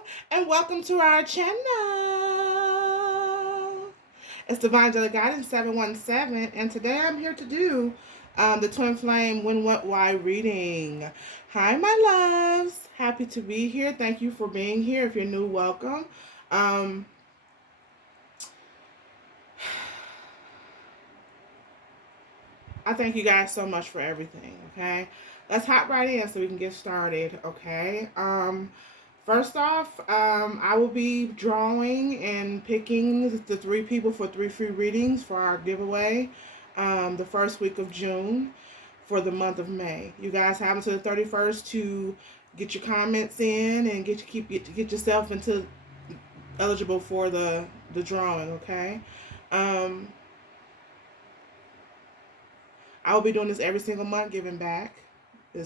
Hello, and welcome to our channel. It's Divine Angelic Guidance 717, and today I'm here to do the Twin Flame When, What, Why reading. Hi, my loves. Happy to be here. Thank you for being here. If you're new, welcome. I thank you guys so much for everything, okay? Let's hop right in so we can get started, okay? First off, I will be drawing and picking the 3 people for 3 free readings for our giveaway the first week of June for the month of May. You guys have until the 31st to get your comments in and get yourself into eligible for the drawing, okay? I will be doing this every single month, giving back.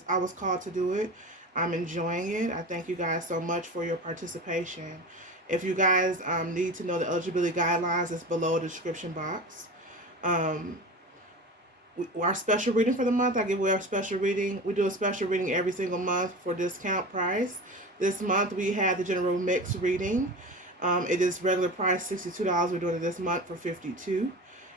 I was called to do it. I'm enjoying it. I thank you guys so much for your participation. If you guys need to know the eligibility guidelines, it's below the description box. Our special reading for the month, I give away our special reading. We do a special reading every single month for discount price. This month we had the general mix reading. It is regular price $62. We're doing it this month for $52.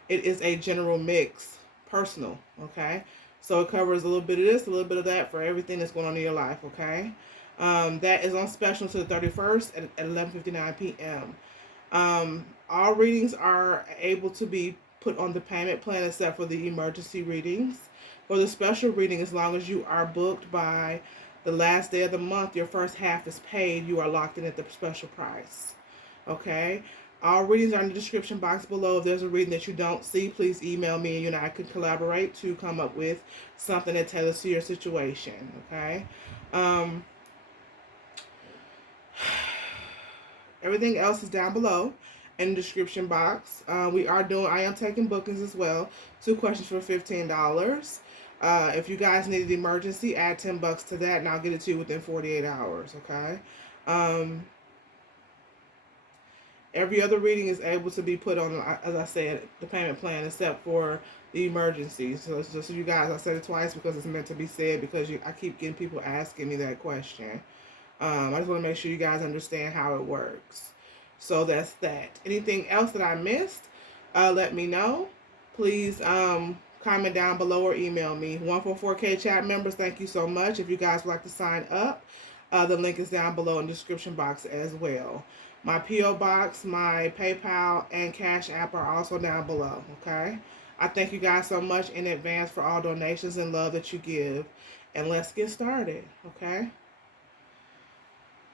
It is a general mix, personal, okay? So it covers a little bit of this, a little bit of that for everything that's going on in your life, okay? That is on special to the 31st at 11:59 p.m. All readings are able to be put on the payment plan except for the emergency readings. For the special reading, as long as you are booked by the last day of the month, your first half is paid, you are locked in at the special price, okay? All readings are in the description box below. If there's a reading that you don't see, please email me and you and I can collaborate to come up with something that tailors to your situation, okay? Everything else is down below in the description box. I am taking bookings as well. 2 questions for $15. If you guys need an emergency, add $10 to that and I'll get it to you within 48 hours, okay? Every other reading is able to be put on, as I said, the payment plan except for the emergencies. So it's just you guys, I said it twice because it's meant to be said because I keep getting people asking me that question. I just want to make sure you guys understand how it works. So that's that. Anything else that I missed, let me know. Please comment down below or email me. 144K chat members, thank you so much. If you guys would like to sign up, the link is down below in the description box as well. My P.O. box, my PayPal, and Cash App are also down below, okay? I thank you guys so much in advance for all donations and love that you give. And let's get started, okay?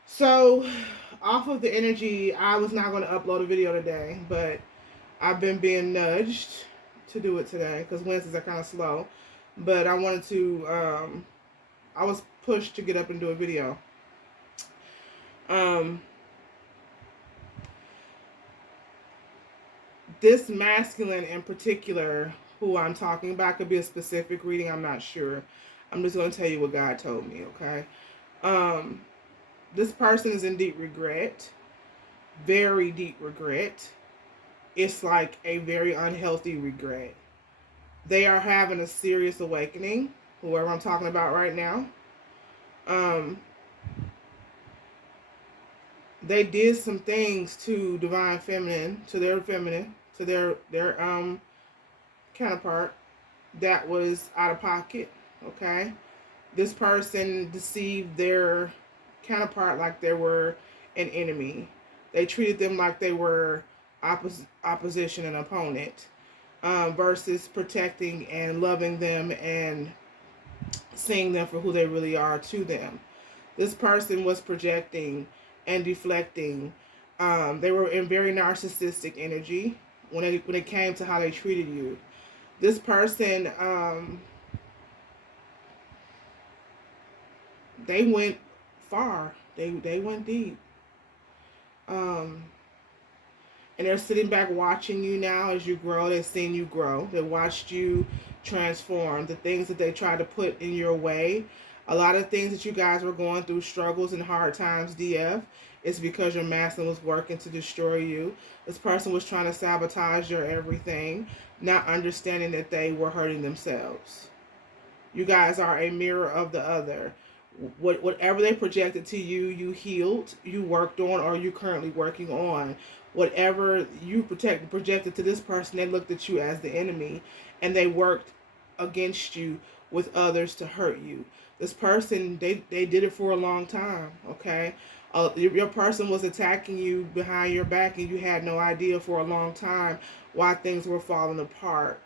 So, off of the energy, I was not going to upload a video today, but I've been being nudged to do it today because Wednesdays are kind of slow. But I wanted to, I was pushed to get up and do a video. This masculine in particular, who I'm talking about, could be a specific reading, I'm not sure. I'm just going to tell you what God told me, okay? This person is in deep regret. Very deep regret. It's like a very unhealthy regret. They are having a serious awakening, whoever I'm talking about right now. They did some things to divine feminine, to their counterpart that was out of pocket, okay? This person deceived their counterpart like they were an enemy. They treated them like they were opposition and opponent, versus protecting and loving them and seeing them for who they really are to them. This person was projecting and deflecting. They were in very narcissistic energy when it came to how they treated you. This person, they went far. They went deep. And they're sitting back watching you now as you grow. They've seen you grow. They watched you transform. The things that they tried to put in your way, a lot of things that you guys were going through, struggles and hard times, DF, is because your masculine was working to destroy you. This person was trying to sabotage your everything, not understanding that they were hurting themselves. You guys are a mirror of the other. Whatever they projected to you, you healed, you worked on, or you currently working on. Whatever you projected to this person, they looked at you as the enemy, and they worked against you with others to hurt you. This person, they did it for a long time. Okay, your person was attacking you behind your back, and you had no idea for a long time why things were falling apart.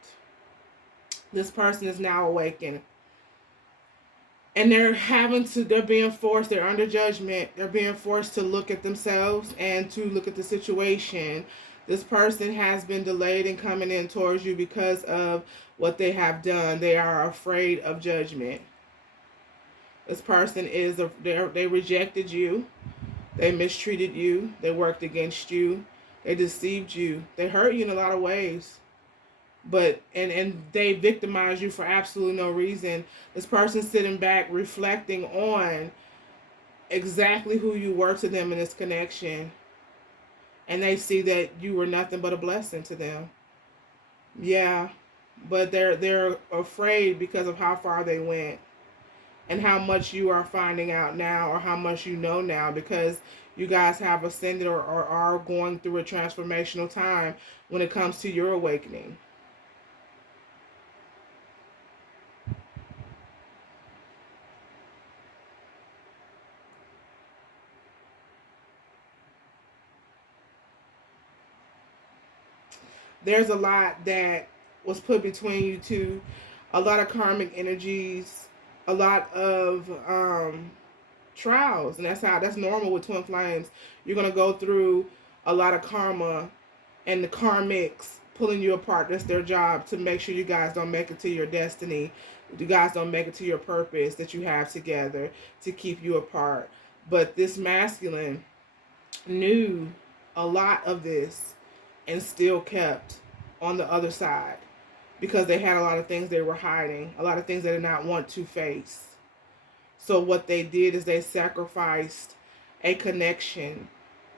This person is now awakened, and they're being forced, they're under judgment, they're being forced to look at themselves and to look at the situation. This person has been delayed in coming in towards you because of what they have done. They are afraid of judgment. This person they rejected you, they mistreated you, they worked against you, they deceived you, they hurt you in a lot of ways. But and they victimize you for absolutely no reason. This person sitting back reflecting on exactly who you were to them in this connection, and they see that you were nothing but a blessing to them. Yeah, but they're afraid because of how far they went and how much you are finding out now, or how much you know now, because you guys have ascended, or are going through a transformational time when it comes to your awakening. There's a lot that was put between you two, a lot of karmic energies, a lot of trials, and that's normal with twin flames. You're gonna go through a lot of karma, and the karmics pulling you apart. That's their job, to make sure you guys don't make it to your destiny, you guys don't make it to your purpose that you have together, to keep you apart. But this masculine knew a lot of this and still kept on the other side, because they had a lot of things they were hiding, a lot of things they did not want to face. So what they did is they sacrificed a connection,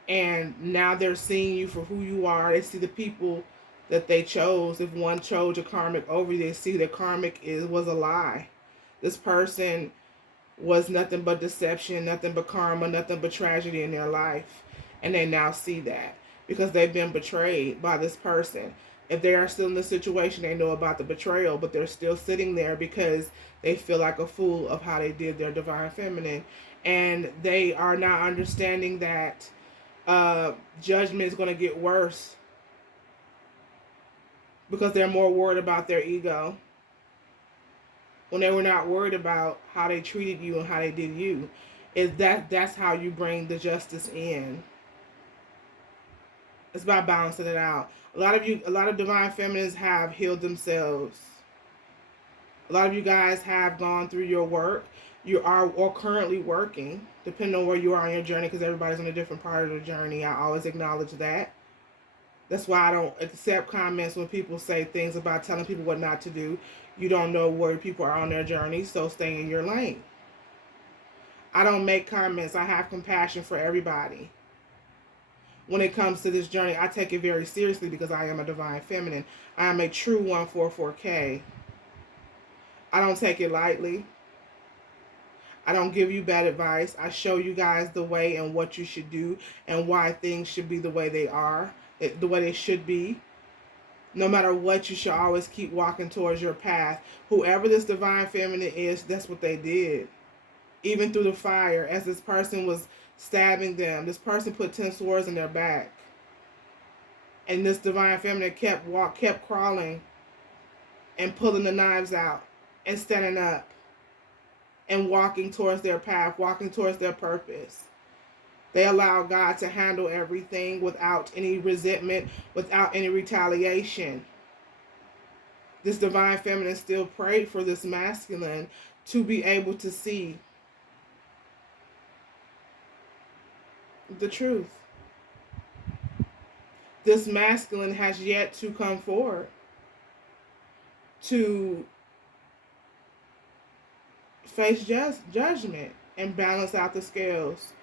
and now they're seeing you for who you are. They see the people that they chose. If one chose a karmic over you, they see that karmic was a lie. This person was nothing but deception, nothing but karma, nothing but tragedy in their life. And they now see that because they've been betrayed by this person. If they are still in the situation, they know about the betrayal, but they're still sitting there because they feel like a fool of how they did their divine feminine. And they are not understanding that judgment is going to get worse, because they're more worried about their ego, when they were not worried about how they treated you and how they did you. That's how you bring the justice in. It's about balancing it out. A lot of divine feminines have healed themselves. A lot of you guys have gone through your work. You are or currently working, depending on where you are on your journey, because everybody's on a different part of the journey. I always acknowledge that. That's why I don't accept comments when people say things about telling people what not to do. You don't know where people are on their journey, so stay in your lane. I don't make comments. I have compassion for everybody. When it comes to this journey, I take it very seriously because I am a divine feminine. I am a true 144K. I don't take it lightly. I don't give you bad advice. I show you guys the way and what you should do and why things should be the way they are, the way they should be. No matter what, you should always keep walking towards your path. Whoever this divine feminine is, that's what they did. Even through the fire, as this person was stabbing them, this person put 10 swords in their back. And this divine feminine kept crawling and pulling the knives out and standing up and walking towards their path, walking towards their purpose. They allow God to handle everything without any resentment, without any retaliation. This divine feminine still prayed for this masculine to be able to see the truth. This masculine has yet to come forward to face judgment and balance out the scales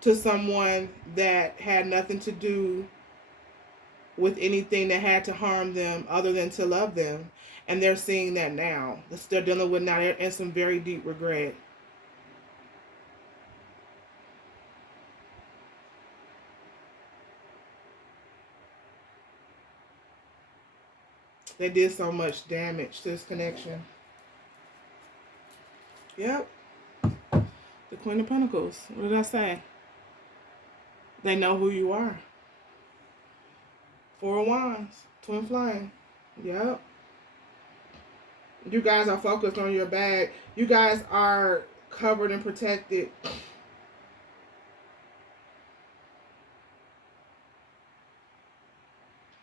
to someone that had nothing to do with anything that had to harm them other than to love them. And they're seeing that now. They're dealing with now. They're in some very deep regret. They did so much damage to this connection. Yep. The Queen of Pentacles. What did I say? They know who you are. Four of Wands. Twin flame. Yep. You guys are focused on your bag. You guys are covered and protected.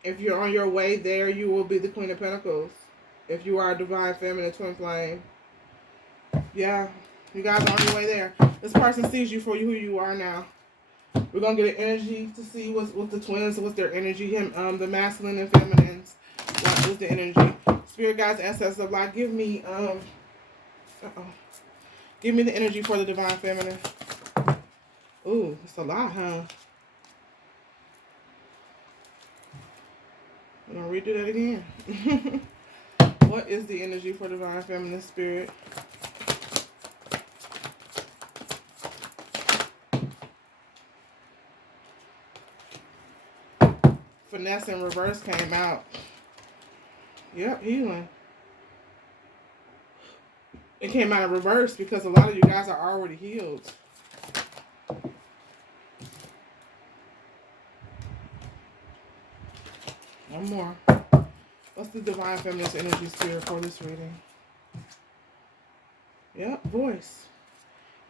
If you're on your way there, you will be the Queen of Pentacles. If you are a divine feminine twin flame. Yeah. You guys are on your way there. This person sees you for who you are now. We're going to get an energy to see what's the twins, what's their energy. The masculine and feminines. What's the energy? Spirit guides, ancestors of light, give me, give me the energy for the divine feminine. Ooh, it's a lot, huh? I'm going to redo that again. What is the energy for divine feminine spirit? Finesse in reverse came out. Yep, healing. It came out in reverse because a lot of you guys are already healed. One more. What's the divine feminine energy spirit for this reading? Yep, voice.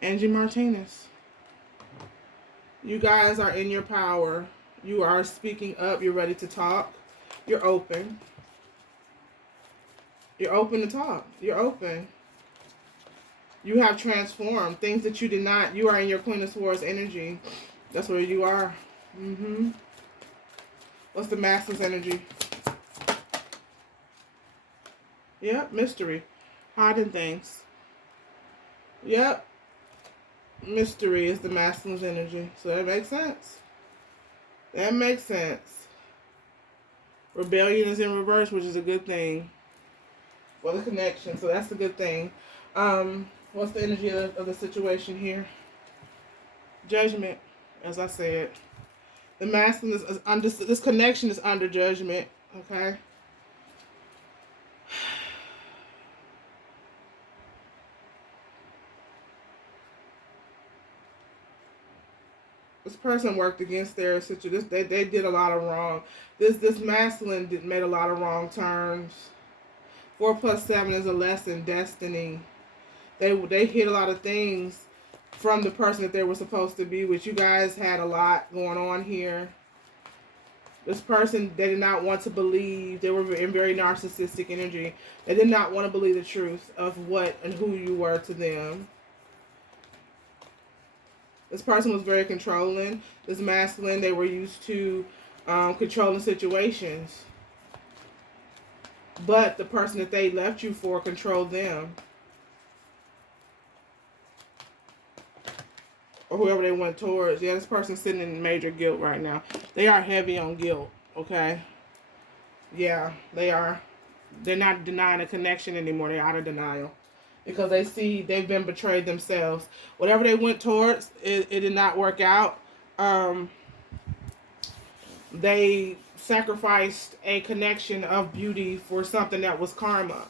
Angie Martinez. You guys are in your power. You are speaking up. You're ready to talk. You're open. You're open to talk. You're open. You have transformed. Things that you did not. You are in your Queen of Swords energy. That's where you are. What's the Master's energy? Yep, mystery. Hiding things. Yep. Mystery is the masculine's energy. So that makes sense. That makes sense. Rebellion is in reverse, which is a good thing for the connection. So that's a good thing. What's the energy of the situation here? Judgment, as I said. The masculine is under, this connection is under judgment. Okay. This person worked against their situation. They did a lot of wrong. This masculine made a lot of wrong turns. 4 + 7 is a lesson. Destiny. They hit a lot of things from the person that they were supposed to be with. You guys had a lot going on here. This person, they did not want to believe. They were in very narcissistic energy. They did not want to believe the truth of what and who you were to them. This person was very controlling. This masculine, they were used to controlling situations. But the person that they left you for controlled them. Or whoever they went towards. Yeah, this person's sitting in major guilt right now. They are heavy on guilt, okay? Yeah, they are. They're not denying a connection anymore. They're out of denial. Because they see they've been betrayed themselves. Whatever they went towards, it did not work out. They sacrificed a connection of beauty for something that was karma.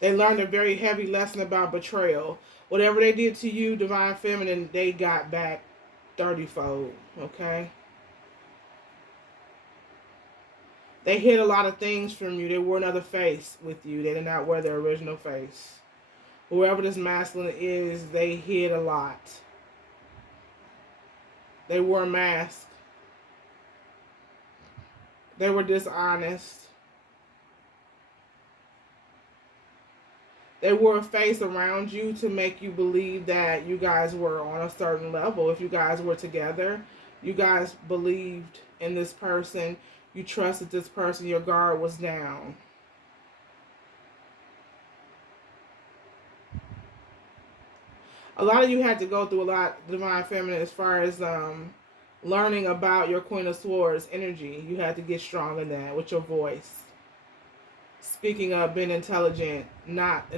They learned a very heavy lesson about betrayal. Whatever they did to you, divine feminine, they got back 30-fold, okay? They hid a lot of things from you. They wore another face with you. They did not wear their original face. Whoever this masculine is, they hid a lot. They wore a mask. They were dishonest. They wore a face around you to make you believe that you guys were on a certain level. If you guys were together, you guys believed in this person. You trusted this person. Your guard was down. A lot of you had to go through a lot, divine feminine, as far as learning about your Queen of Swords energy. You had to get strong in that with your voice. Speaking up, being intelligent, not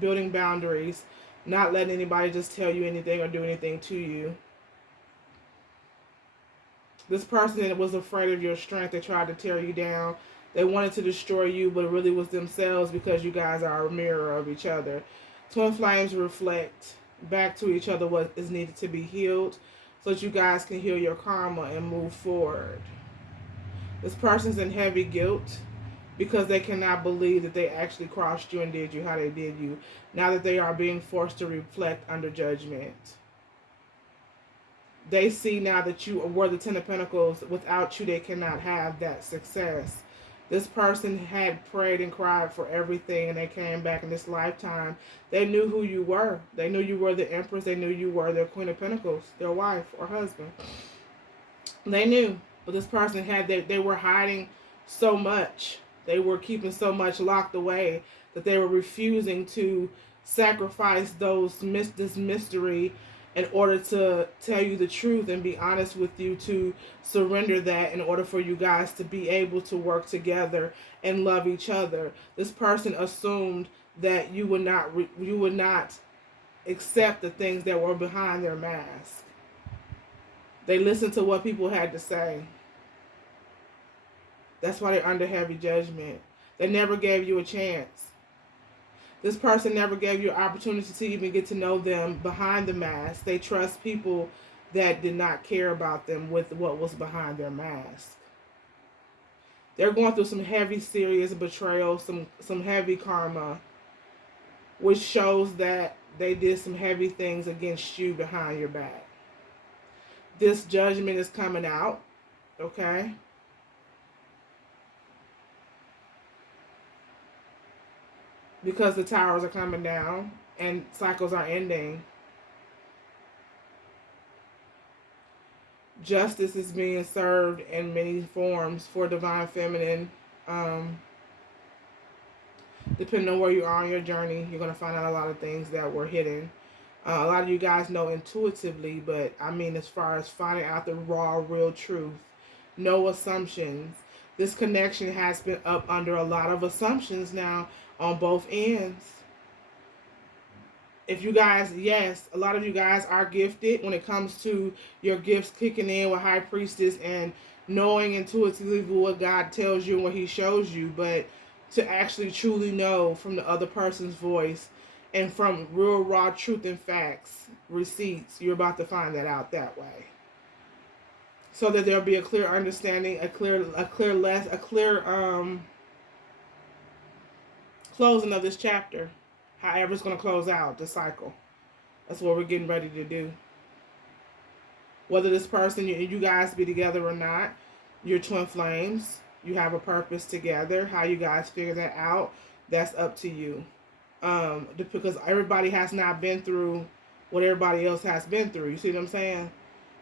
building boundaries, not letting anybody just tell you anything or do anything to you. This person was afraid of your strength. They tried to tear you down. They wanted to destroy you, but it really was themselves, because you guys are a mirror of each other. Twin flames reflect back to each other what is needed to be healed, so that you guys can heal your karma and move forward. This person's in heavy guilt because they cannot believe that they actually crossed you and did you how they did you, now that they are being forced to reflect under judgment. They see now that you were the Ten of Pentacles. Without you, they cannot have that success. This person had prayed and cried for everything, and they came back in this lifetime. They knew who you were. They knew you were the Empress. They knew you were their Queen of Pentacles, their wife or husband. They knew. But this person they were hiding so much. They were keeping so much locked away that they were refusing to sacrifice this mystery in order to tell you the truth and be honest with you, to surrender that in order for you guys to be able to work together and love each other. This person assumed that you would not accept the things that were behind their mask. They listened to what people had to say. That's why they're under heavy judgment. They never gave you a chance. This person never gave you an opportunity to even get to know them behind the mask. They trust people that did not care about them with what was behind their mask. They're going through some heavy, serious betrayal, some heavy karma, which shows that they did some heavy things against you behind your back. This judgment is coming out, okay? Because the towers are coming down and cycles are ending. Justice is being served in many forms for Divine Feminine. Depending on where you are on your journey, you're going to find out a lot of things that were hidden. A lot of you guys know intuitively, but I mean as far as finding out the raw, real truth. No assumptions. This connection has been up under a lot of assumptions now on both ends. If you guys, yes, a lot of you guys are gifted when it comes to your gifts kicking in with High Priestess and knowing intuitively what God tells you and what He shows you, but to actually truly know from the other person's voice and from real raw truth and facts, receipts, you're about to find that out that way. So that there'll be a clear understanding, a clear closing of this chapter. However it's going to close out the cycle. That's what we're getting ready to do. Whether this person, you guys be together or not, you're twin flames. You have a purpose together. How you guys figure that out, that's up to you. Because everybody has not been through what everybody else has been through. You see what I'm saying?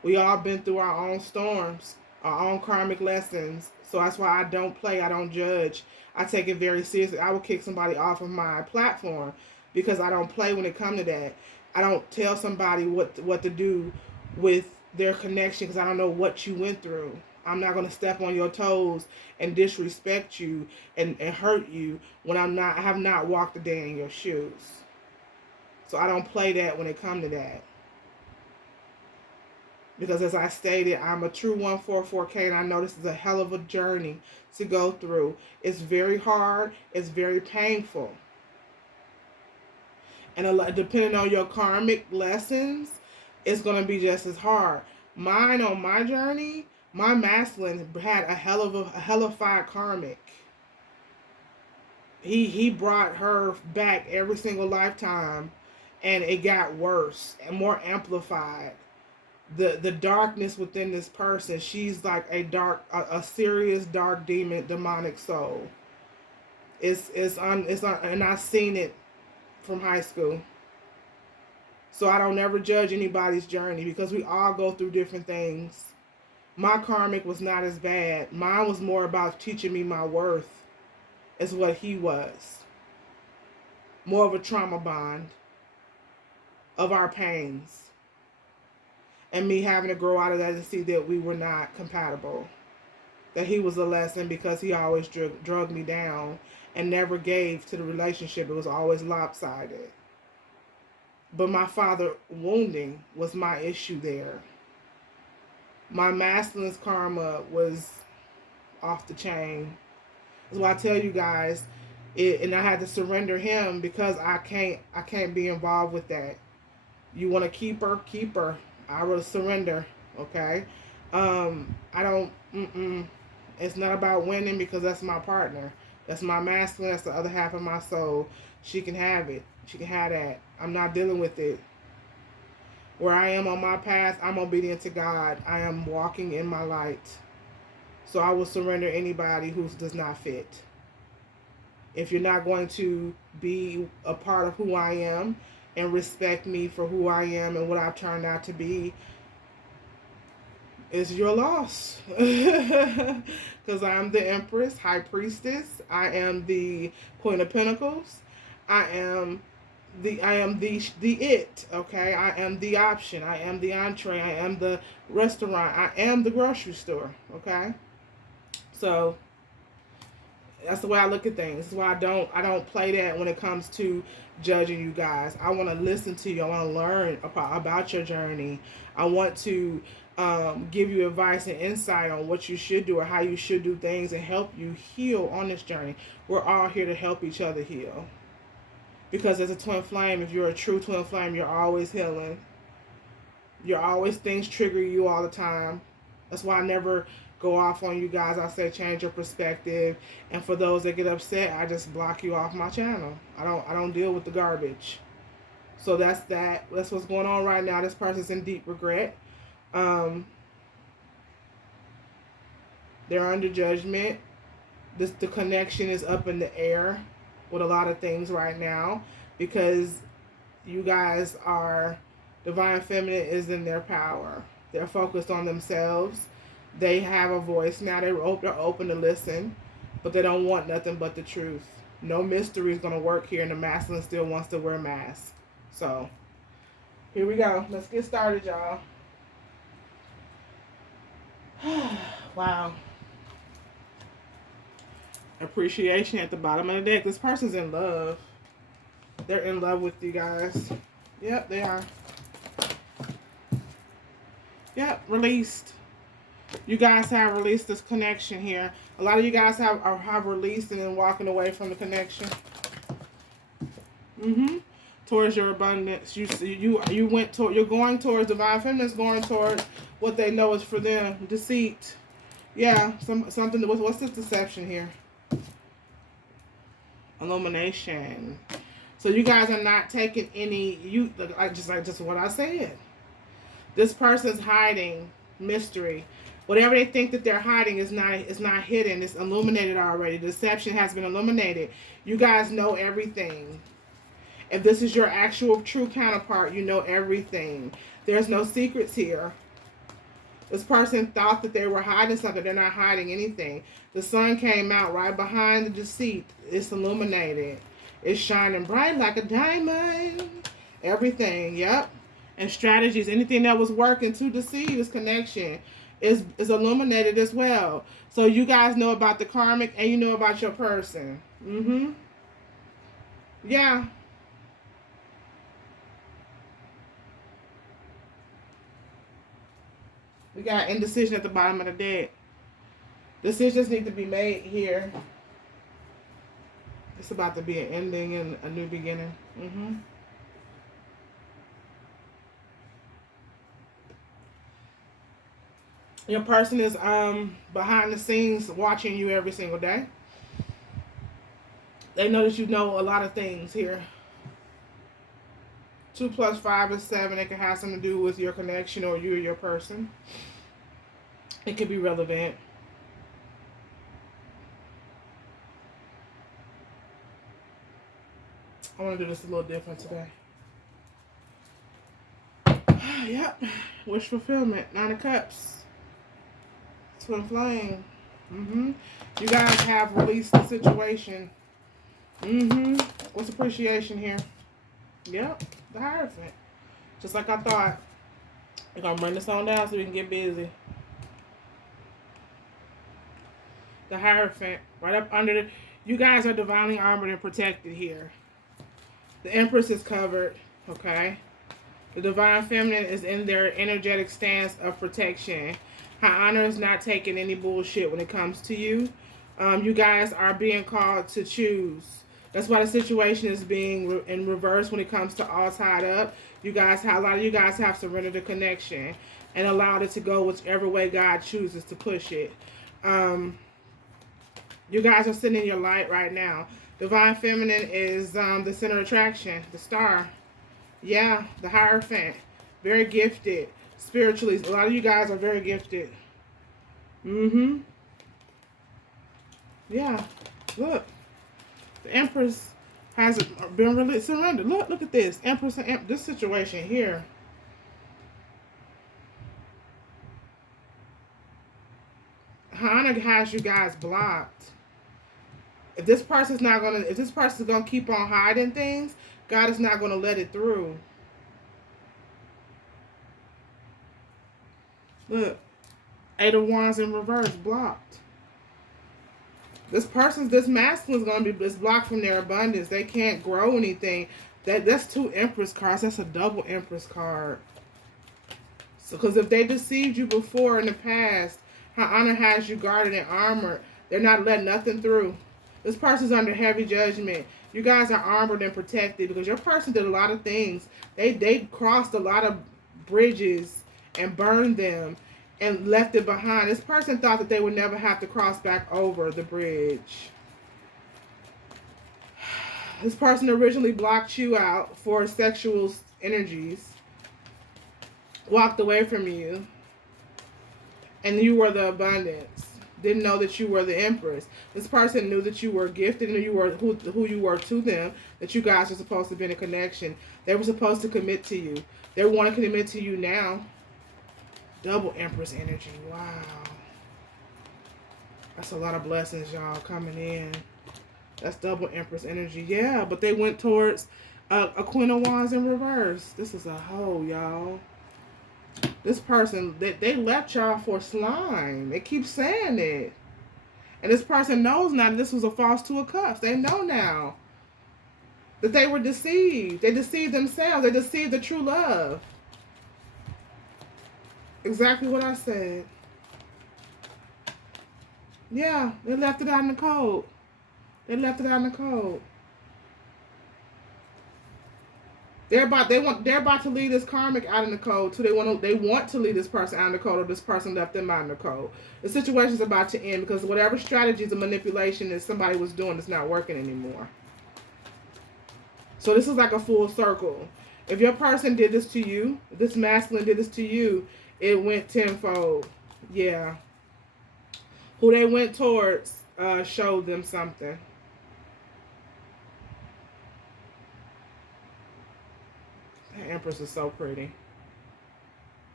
We all been through our own storms, our own karmic lessons. So that's why I don't play. I don't judge. I take it very seriously. I will kick somebody off of my platform because I don't play when it comes to that. I don't tell somebody what to do with their connection because I don't know what you went through. I'm not going to step on your toes and disrespect you and hurt you when I have not walked a day in your shoes. So I don't play that when it comes to that. Because as I stated, I'm a true 144K, and I know this is a hell of a journey to go through. It's very hard. It's very painful. And depending on your karmic lessons, it's going to be just as hard. Mine, on my journey, my masculine had a hellified karmic. He brought her back every single lifetime, and it got worse and more amplified. The darkness within this person, she's like a serious dark demonic soul. It's on, and I've seen it from high school. So I don't ever judge anybody's journey because we all go through different things. My karmic was not as bad. Mine was more about teaching me my worth, is what he was. More of a trauma bond of our pains. And me having to grow out of that and see that we were not compatible. That he was a lesson because he always drug me down and never gave to the relationship. It was always lopsided. But my father wounding was my issue there. My masculine's karma was off the chain. That's why I tell you guys, and I had to surrender him because I can't be involved with that. You want to keep her, keep her. I will surrender. Okay. I don't. It's not about winning because that's my partner. That's my masculine. That's the other half of my soul. She can have it. She can have that. I'm not dealing with it. Where I am on my path, I'm obedient to God. I am walking in my light. So I will surrender anybody who does not fit. If you're not going to be a part of who I am and respect me for who I am and what I've turned out to be, it's your loss. Because I am the Empress, High Priestess. I am the Queen of Pentacles. I am the it. Okay, I am the option. I am the entree. I am the restaurant. I am the grocery store. Okay, so that's the way I look at things. That's why I don't play that when it comes to judging you guys. I want to listen to you. I want to learn about your journey. I want to give you advice and insight on what you should do or how you should do things and help you heal on this journey. We're all here to help each other heal. Because as a twin flame, if you're a true twin flame, you're always healing. You're always, things trigger you all the time. That's why I never go off on you guys. I say change your perspective. And for those that get upset, I just block you off my channel. I don't deal with the garbage. So that's that. That's what's going on right now. This person's in deep regret. They're under judgment. The connection is up in the air with a lot of things right now because you guys are, divine feminine is in their power. They're focused on themselves. They have a voice now. They're open to listen, but they don't want nothing but the truth. No mystery is going to work here, and the masculine still wants to wear masks. So here we go. Let's get started, y'all. Wow. Appreciation at the bottom of the deck. This person's in love. They're in love with you guys. Yep, they are. Yep, released. You guys have released this connection here. A lot of you guys have released and then walking away from the connection. Towards your abundance. You went toward, you're going towards, divine feminine is going towards what they know is for them. Deceit. Yeah, something. What's this deception here? Illumination. So you guys are not taking any, just what I said. This person's hiding mystery. Whatever they think that they're hiding is not hidden. It's illuminated already. Deception has been illuminated. You guys know everything. If this is your actual true counterpart, you know everything. There's no secrets here. This person thought that they were hiding something. They're not hiding anything. The sun came out right behind the deceit. It's illuminated. It's shining bright like a diamond. Everything, yep. And strategies, anything that was working to deceive this connection is illuminated as well. So you guys know about the karmic and you know about your person. Yeah. We got indecision at the bottom of the deck. Decisions need to be made here. It's about to be an ending and a new beginning. Your person is behind the scenes watching you every single day. They know that you know a lot of things here. 2 + 5 is 7. It can have something to do with your connection or you or your person. It could be relevant. I want to do this a little different today. Yep. Wish fulfillment. 9 of Cups. Twin flame. You guys have released the situation. What's appreciation here? Yep. The Hierophant. Just like I thought. We're going to bring this on down so we can get busy. The Hierophant. Right up under the... You guys are divinely armored and protected here. The Empress is covered. Okay. The divine feminine is in their energetic stance of protection. Her honor is not taking any bullshit when it comes to you. You guys are being called to choose. That's why the situation is being in reverse when it comes to all tied up. You guys have, a lot of you guys have surrendered the connection and allowed it to go whichever way God chooses to push it. You guys are sitting in your light right now. Divine Feminine is the center of attraction, the star. Yeah, the Hierophant. Very gifted spiritually. A lot of you guys are very gifted. Yeah, look. The Empress has been really surrendered. Look at this. Empress and this situation here. Hana has you guys blocked. If this person's gonna keep on hiding things, God is not gonna let it through. Look, Eight of Wands in reverse, blocked. This masculine is gonna be blocked from their abundance. They can't grow anything. That's two Empress cards. That's a double Empress card. So, because if they deceived you before in the past, how honor has you guarded and armored, they're not letting nothing through. This person's under heavy judgment. You guys are armored and protected because your person did a lot of things. They crossed a lot of bridges and burned them and left it behind. This person thought that they would never have to cross back over the bridge. This person originally blocked you out for sexual energies, walked away from you, and you were the abundance. Didn't know that you were the Empress. This person knew that you were gifted and you were who you were to them, that you guys were supposed to be in a connection. They were supposed to commit to you. They want to commit to you now. Double Empress energy. Wow. That's a lot of blessings, y'all, coming in. That's double Empress energy. Yeah, but they went towards a Queen of Wands in reverse. This is a hoe, y'all. This person, they left y'all for slime. They keep saying it. And this person knows now that this was a false two of cups. They know now that they were deceived. They deceived themselves. They deceived the true love. Exactly what I said. Yeah, they left it out in the cold. They left it out in the cold. They're about to leave this karmic out in the cold too. They want to leave this person out in the cold, or this person left them out in the cold. The situation's about to end because whatever strategies of manipulation that somebody was doing is not working anymore. So this is like a full circle. If your person did this to you, this masculine did this to you, it went tenfold. Yeah. Who they went towards showed them something. That Empress is so pretty.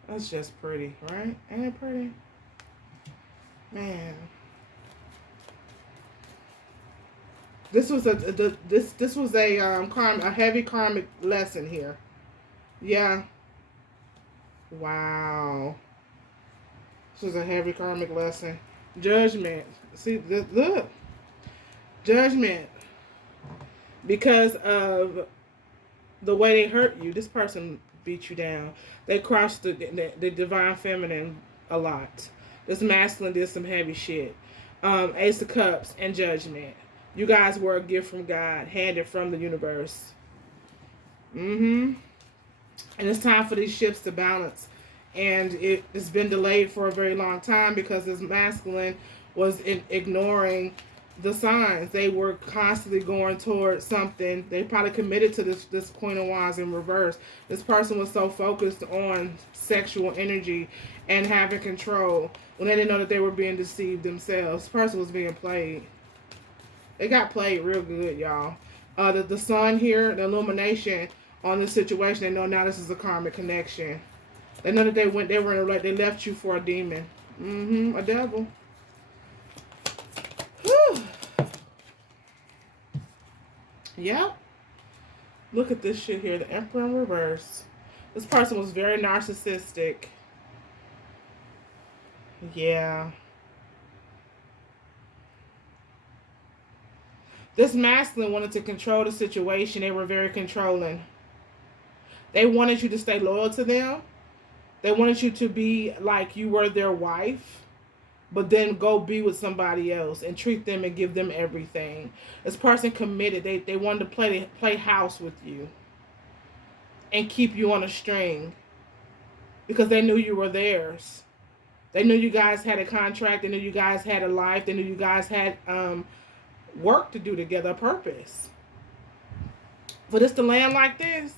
That's just pretty, right? Ain't it pretty? Man. This was a heavy karmic lesson here. Yeah. Wow. This was a heavy karmic lesson. Judgment. See, look. Judgment. Because of the way they hurt you, this person beat you down. They crossed the divine feminine a lot. This masculine did some heavy shit. Ace of Cups and Judgment. You guys were a gift from God, handed from the universe. And it's time for these ships to balance. And it's been delayed for a very long time because this masculine was ignoring the signs. They were constantly going towards something. They probably committed to this Queen of Wands in reverse. This person was so focused on sexual energy and having control when they didn't know that they were being deceived themselves. This person was being played. They got played real good, y'all. The sun here, the illumination on this situation, they know now this is a karmic connection. They know that they left you for a demon. A devil. Whew. Yep. Look at this shit here. The Emperor in reverse. This person was very narcissistic. Yeah. This masculine wanted to control the situation. They were very controlling. They wanted you to stay loyal to them. They wanted you to be like you were their wife. but then go be with somebody else and treat them and give them everything. This person committed. They wanted to play house with you and keep you on a string because they knew you were theirs. They knew you guys had a contract. They knew you guys had a life. They knew you guys had work to do together, a purpose. For this to land like this,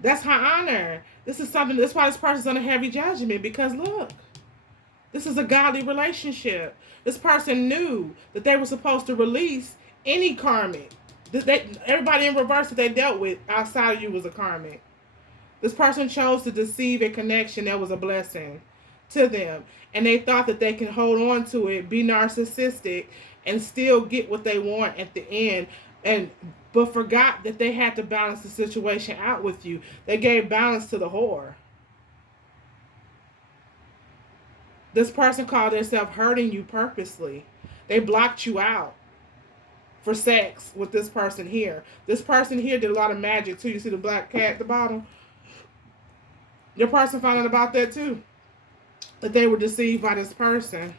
that's high honor. This is something, that's why this person's under heavy judgment, because look, this is a godly relationship. This person knew that they were supposed to release any karmic. Everybody in reverse that they dealt with outside of you was a karmic. This person chose to deceive a connection that was a blessing to them. And they thought that they can hold on to it, be narcissistic, and still get what they want at the end. But forgot that they had to balance the situation out with you. They gave balance to the whore. This person called themselves hurting you purposely. They blocked you out for sex with this person here. This person here did a lot of magic too. You see the black cat at the bottom? Your person found out about that too. That they were deceived by this person.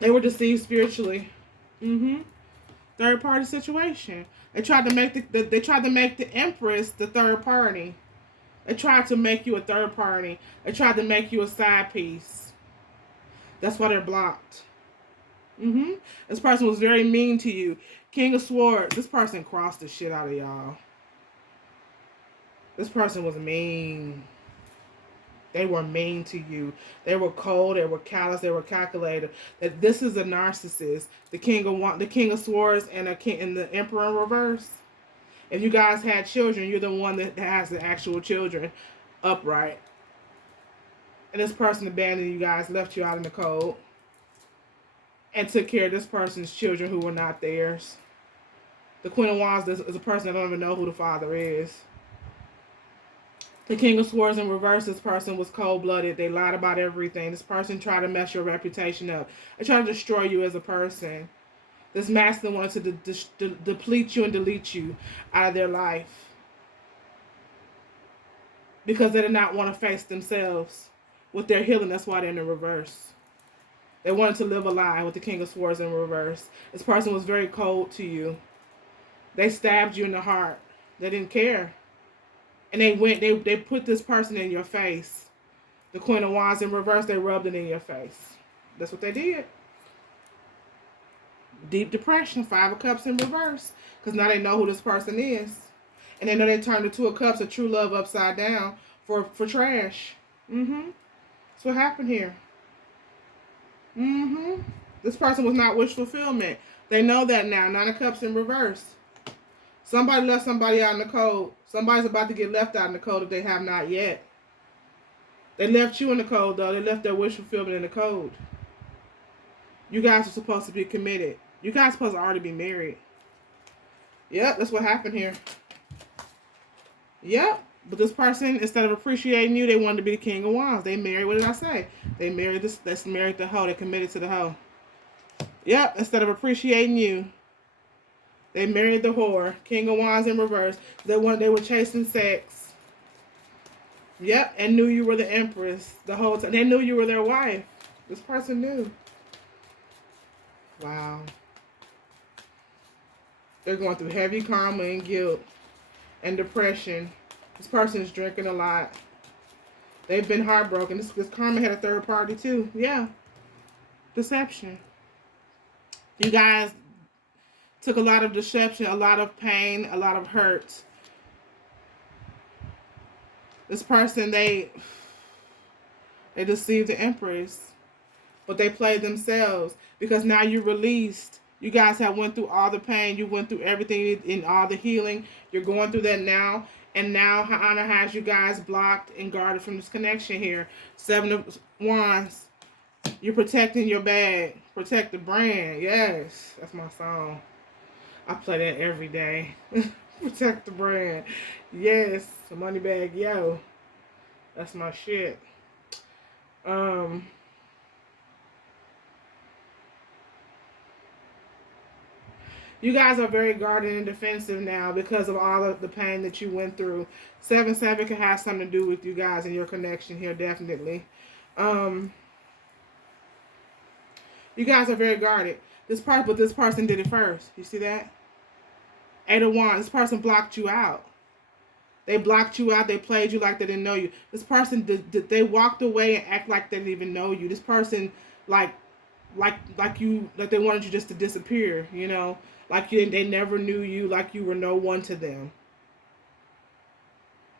They were deceived spiritually. Third party situation. They tried to make the Empress the third party. They tried to make you a third party. They tried to make you a side piece. That's why they're blocked. This person was very mean to you. King of Swords. This person crossed the shit out of y'all. This person was mean. They were mean to you. They were cold. They were callous. They were calculated. That this is a narcissist. The King of Swords and the Emperor in reverse. If you guys had children, you're the one that has the actual children upright. And this person abandoned you guys, left you out in the cold, and took care of this person's children who were not theirs. The Queen of Wands is a person that don't even know who the father is. The King of Swords in reverse, this person was cold-blooded. They lied about everything. This person tried to mess your reputation up. They tried to destroy you as a person. This masculine wanted to deplete you and delete you out of their life. Because they did not want to face themselves with their healing. That's why they're in the reverse. They wanted to live a lie with the King of Swords in reverse. This person was very cold to you. They stabbed you in the heart. They didn't care. And they put this person in your face. The Queen of Wands in reverse, they rubbed it in your face. That's what they did. Deep depression, Five of Cups in reverse. Because now they know who this person is. And they know they turned the Two of Cups, a true love, upside down for trash. That's what happened here. This person was not wish fulfillment. They know that now. Nine of Cups in reverse. Somebody left somebody out in the cold. Somebody's about to get left out in the cold if they have not yet. They left you in the cold, though. They left their wish fulfillment in the cold. You guys are supposed to be committed. You guys are supposed to already be married. Yep, that's what happened here. Yep. But this person, instead of appreciating you, they wanted to be the King of Wands. They married, what did I say? They married this, they married the hoe. They committed to the hoe. Yep, instead of appreciating you, they married the whore. King of Wands in reverse. They were chasing sex. Yep, and knew you were the Empress the whole time. They knew you were their wife. This person knew. Wow. They're going through heavy karma and guilt and depression. This person is drinking a lot. They've been heartbroken. This karma had a third party too. Yeah. Deception. You guys took a lot of deception, a lot of pain, a lot of hurt. This person, they deceived the Empress. But they played themselves. Because now you're released. You guys have went through all the pain. You went through everything in all the healing. You're going through that now. And now Hana has you guys blocked and guarded from this connection here. Seven of Wands. You're protecting your bag. Protect the brand. Yes. That's my song. I play that every day. Protect the brand. Yes. The money bag. Yo. That's my shit. You guys are very guarded and defensive now because of all of the pain that you went through. 7-7 can have something to do with you guys and your connection here, definitely. You guys are very guarded. But this person did it first. You see that? 8 of Wands. This person blocked you out. They blocked you out. They played you like they didn't know you. This person they walked away and act like they didn't even know you. This person like they wanted you just to disappear. You know, they never knew you. Like you were no one to them.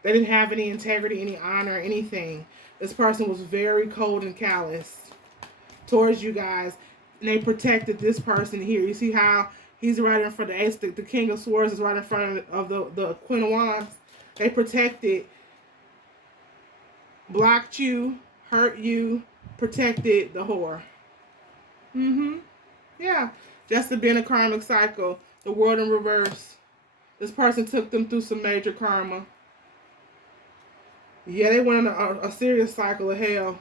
They didn't have any integrity, any honor, anything. This person was very cold and callous towards you guys. And they protected this person here. You see how he's right in front of the Ace, the King of Swords is right in front of the Queen of Wands. They protected, blocked you, hurt you, protected the whore. Yeah. Just to be in a karmic cycle. The world in reverse. This person took them through some major karma. Yeah, they went on a serious cycle of hell.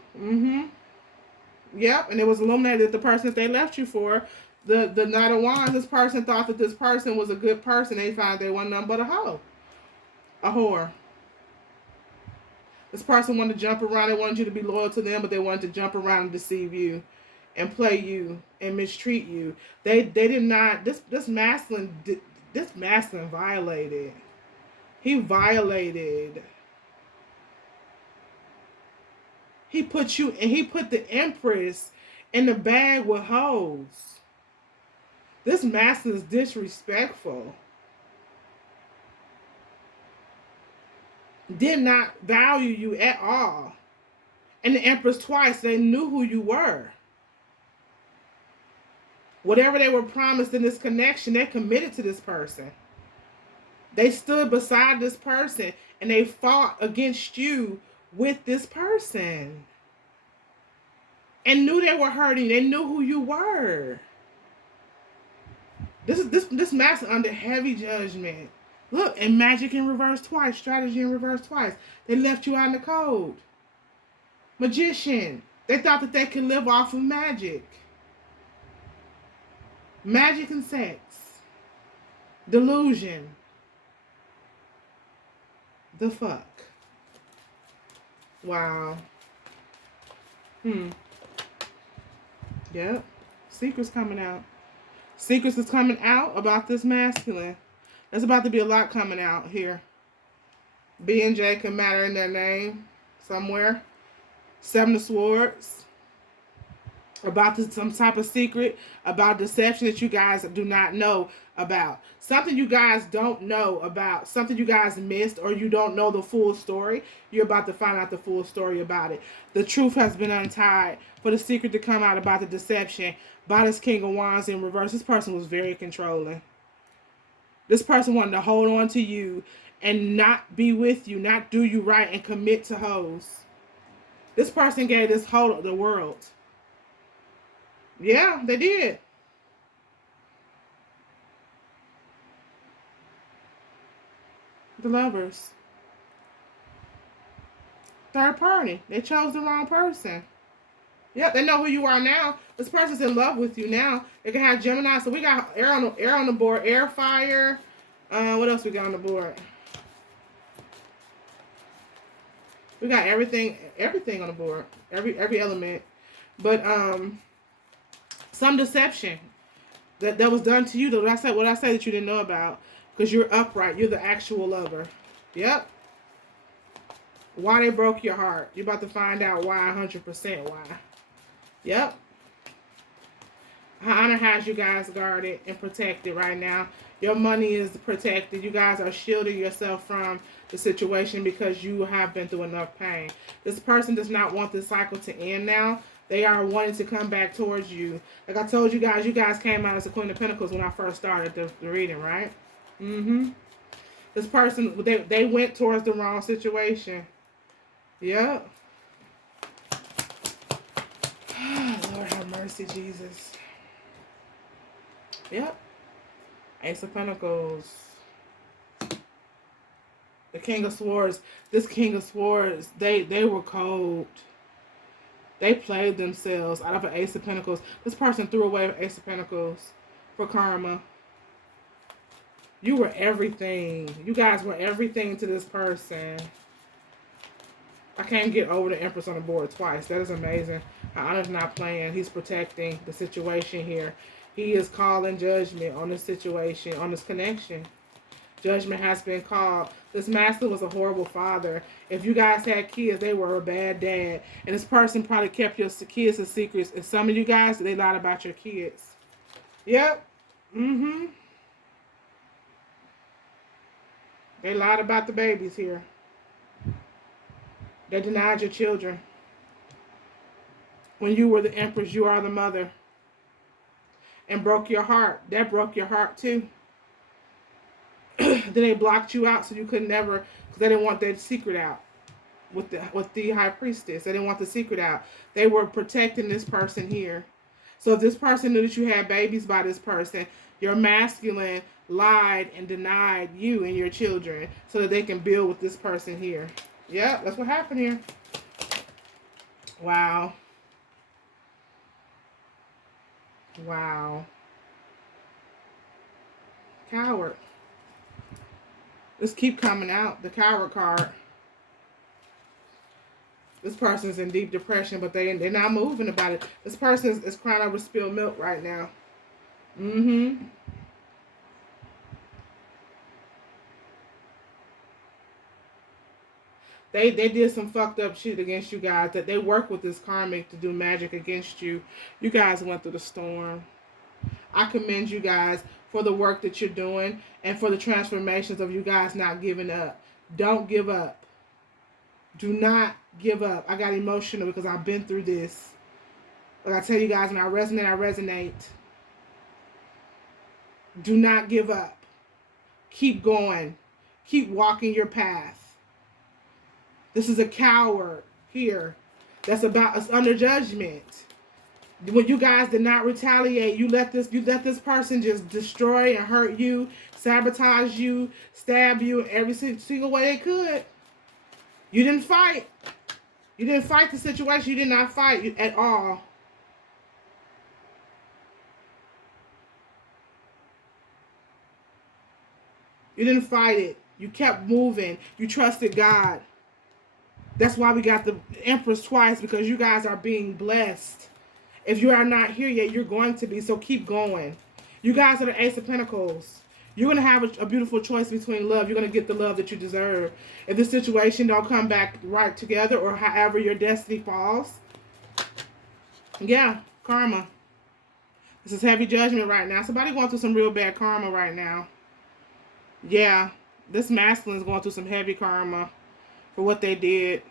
Yep, and it was illuminated that the person that they left you for, the Knight of Wands, this person thought that this person was a good person. They found they wasn't nothing but a hoe. A whore. This person wanted to jump around. They wanted you to be loyal to them, but they wanted to jump around and deceive you and play you and mistreat you. They did not, this masculine violated. He violated. He put you, and he put the Empress in the bag with hoes. This master is disrespectful. Did not value you at all. And the Empress twice, they knew who you were. Whatever they were promised in this connection, they committed to this person. They stood beside this person, and they fought against you with this person and knew they were hurting. They knew who you were. This master under heavy judgment. Look, and magic in reverse twice, strategy in reverse twice. They left you out in the cold. Magician. They thought that they could live off of magic. Magic and sex. Delusion. The fuck. Wow. Yep. Secrets coming out. Secrets is coming out about this masculine. There's about to be a lot coming out here. B and J can matter in their name somewhere. 7 of Swords. About some type of secret, about deception that you guys do not know about. Something you guys don't know about. Something you guys missed, or you don't know the full story. You're about to find out the full story about it. The truth has been untied for the secret to come out about the deception by this King of Wands in reverse. This person was very controlling. This person wanted to hold on to you and not be with you, not do you right, and commit to hoes. This person gave this whole the world. Yeah, they did. The Lovers. Third party. They chose the wrong person. Yep, they know who you are now. This person's in love with you now. They can have Gemini. So we got air on the board. Air, fire. What else we got on the board? We got everything on the board. Every element. But some deception that was done to you. What I say that you didn't know about, because you're upright. You're the actual lover. Yep. Why they broke your heart. You're about to find out why. 100% why. Yep. Her honor has you guys guarded and protected right now. Your money is protected. You guys are shielding yourself from the situation because you have been through enough pain. This person does not want this cycle to end now. They are wanting to come back towards you. Like I told you guys came out as the Queen of Pentacles when I first started the reading, right? This person, they went towards the wrong situation. Yep. Lord have mercy, Jesus. Yep. Ace of Pentacles. The King of Swords. This King of Swords, they were cold. They played themselves out of an Ace of Pentacles. This person threw away an Ace of Pentacles for karma. You were everything. You guys were everything to this person. I can't get over the Empress on the board twice. That is amazing. Honor's not playing. He's protecting the situation here. He is calling judgment on this situation, on this connection. Judgment has been called. This masculine was a horrible father. If you guys had kids, they were a bad dad. And this person probably kept your kids as secrets. And some of you guys, they lied about your kids. Yep. Mm-hmm. They lied about the babies here. They denied your children. When you were the empress, you are the mother. And broke your heart. That broke your heart too. Then they blocked you out so you could never, because they didn't want that secret out with the high priestess. They didn't want the secret out. They were protecting this person here. So if this person knew that you had babies by this person, your masculine lied and denied you and your children so that they can build with this person here. Yeah, that's what happened here. Wow. Wow. Coward. Let's keep coming out. The coward card. This person's in deep depression, but they're not moving about it. This person is crying over spilled milk right now. Mm-hmm. They did some fucked up shit against you guys. That they work with this karmic to do magic against you. You guys went through the storm. I commend you guys for the work that you're doing and for the transformations of you guys not giving up. Don't give up. Do not give up. I got emotional because I've been through this. Like I tell you guys, when I resonate. Do not give up. Keep going. Keep walking your path. This is a coward here. That's about us under judgment. When you guys did not retaliate, you let this person just destroy and hurt you, sabotage you, stab you in every single way they could. You didn't fight. You didn't fight the situation. You did not fight at all. You didn't fight it. You kept moving. You trusted God. That's why we got the Empress twice, because you guys are being blessed. If you are not here yet, you're going to be. So keep going. You guys are the Ace of Pentacles. You're going to have a beautiful choice between love. You're going to get the love that you deserve. If this situation don't come back right together, or however your destiny falls. Yeah, karma. This is heavy judgment right now. Somebody going through some real bad karma right now. Yeah, this masculine is going through some heavy karma for what they did.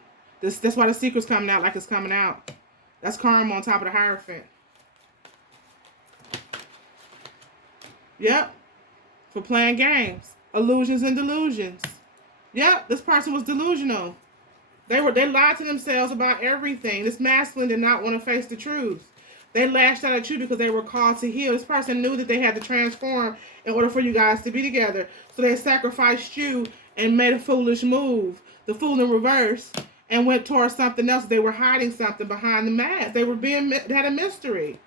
That's why the secret's coming out like it's coming out. That's karma on top of the Hierophant. Yep. For playing games. Illusions and delusions. Yep. This person was delusional. They lied to themselves about everything. This masculine did not want to face the truth. They lashed out at you because they were called to heal. This person knew that they had to transform in order for you guys to be together. So they sacrificed you and made a foolish move. The fool in reverse. And went towards something else. They were hiding something behind the mask. They had a mystery.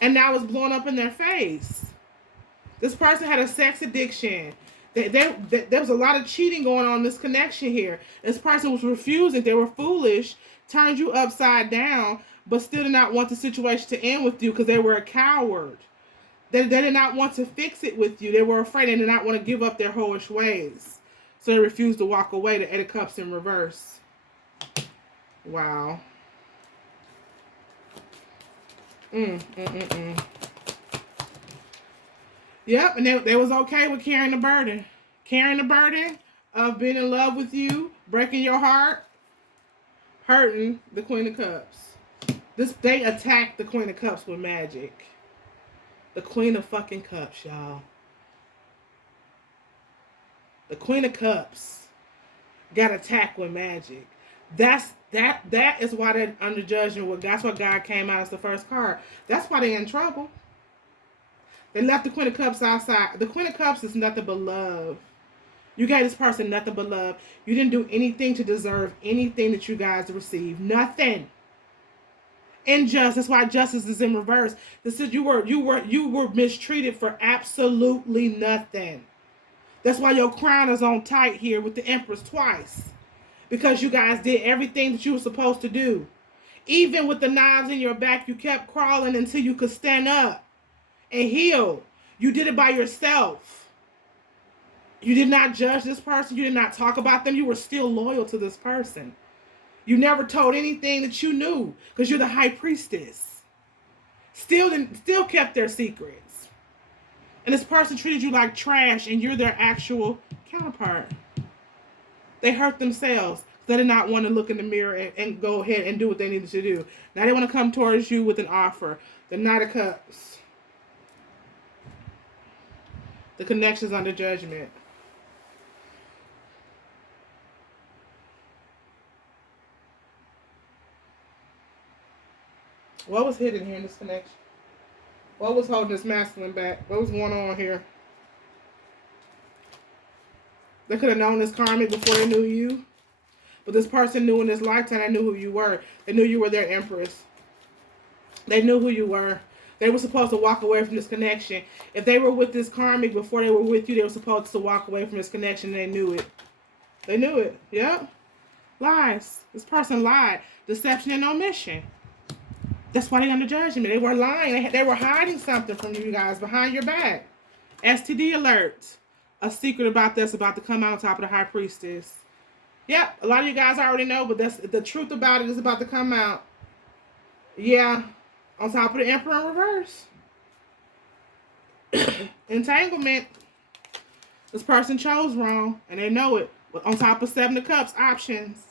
And now it's blowing up in their face. This person had a sex addiction. There was a lot of cheating going on in this connection here. This person was refusing. They were foolish. Turned you upside down. But still did not want the situation to end with you because they were a coward. They did not want to fix it with you. They were afraid. They did not want to give up their whorish ways. So they refused to walk away. The Eight of Cups in reverse. Wow. Yep, and they was okay with carrying the burden. Carrying the burden of being in love with you, breaking your heart, hurting the Queen of Cups. They attacked the Queen of Cups with magic. The Queen of fucking Cups, y'all. The Queen of Cups got attacked with magic. That is why they're under judgment. That's why God came out as the first card. That's why they're in trouble. They left the Queen of Cups outside. The Queen of Cups is nothing but love. You gave this person nothing but love. You didn't do anything to deserve anything that you guys received. Nothing. Injustice. That's why justice is in reverse. This is you were mistreated for absolutely nothing. That's why your crown is on tight here with the Empress twice. Because you guys did everything that you were supposed to do. Even with the knives in your back, you kept crawling until you could stand up and heal. You did it by yourself. You did not judge this person. You did not talk about them. You were still loyal to this person. You never told anything that you knew because you're the high priestess. Still kept their secrets. And this person treated you like trash and you're their actual counterpart. They hurt themselves. They did not want to look in the mirror and go ahead and do what they needed to do. Now they want to come towards you with an offer. The Knight of Cups. The connections under judgment. What was hidden here in this connection? What was holding this masculine back? What was going on here? They could have known this karmic before they knew you. But this person knew in this lifetime, they knew who you were. They knew you were their empress. They knew who you were. They were supposed to walk away from this connection. If they were with this karmic before they were with you, they were supposed to walk away from this connection. And they knew it. They knew it. Yep. Lies. This person lied. Deception and omission. That's why they're under judgment. They were lying. They were hiding something from you guys behind your back. STD alert. A secret about this about to come out on top of the High Priestess. Yep, a lot of you guys already know, but that's the truth about it is about to come out. Yeah, on top of the Emperor in reverse. Entanglement. This person chose wrong, and they know it. But on top of Seven of Cups, options.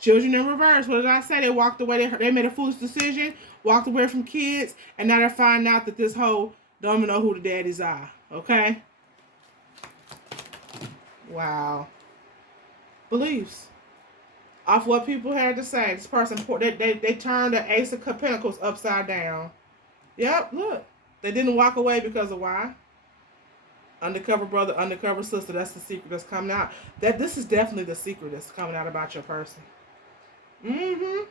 Children in reverse. What did I say? They walked away. They made a foolish decision, walked away from kids, and now they're finding out that this whole don't even know who the daddies are. Okay? Wow. Beliefs. Off what people had to say. This person, they turned the Ace of Pentacles upside down. Yep, look. They didn't walk away because of why? Undercover brother, undercover sister. That's the secret that's coming out. This is definitely the secret that's coming out about your person. Mm-hmm.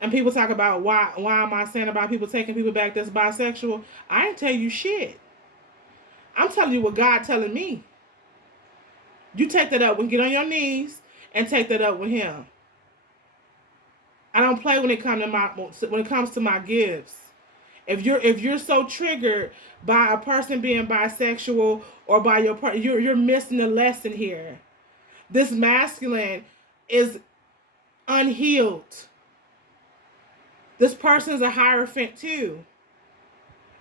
And people talk about why am I saying about people taking people back that's bisexual? I ain't tell you shit. I'm telling you what God telling me. You take that up when you get on your knees and take that up with him. I don't play when it comes to my gifts. If you're so triggered by a person being bisexual or by your partner, you're missing a lesson here. This masculine is unhealed. This person is a hierophant too.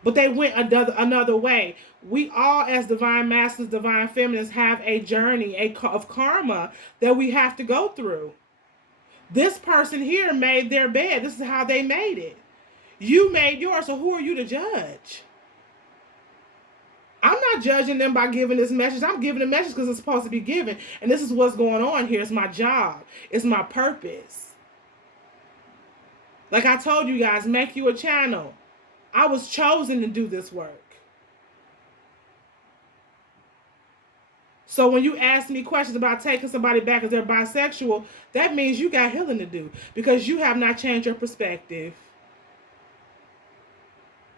But they went another way. We all, as divine masculines, divine feminines, have a journey of karma that we have to go through. This person here made their bed. This is how they made it. You made yours, so who are you to judge? I'm not judging them by giving this message. I'm giving the message because it's supposed to be given. And this is what's going on here. It's my job. It's my purpose. Like I told you guys, make you a channel. I was chosen to do this work. So when you ask me questions about taking somebody back as they're bisexual, that means you got healing to do because you have not changed your perspective.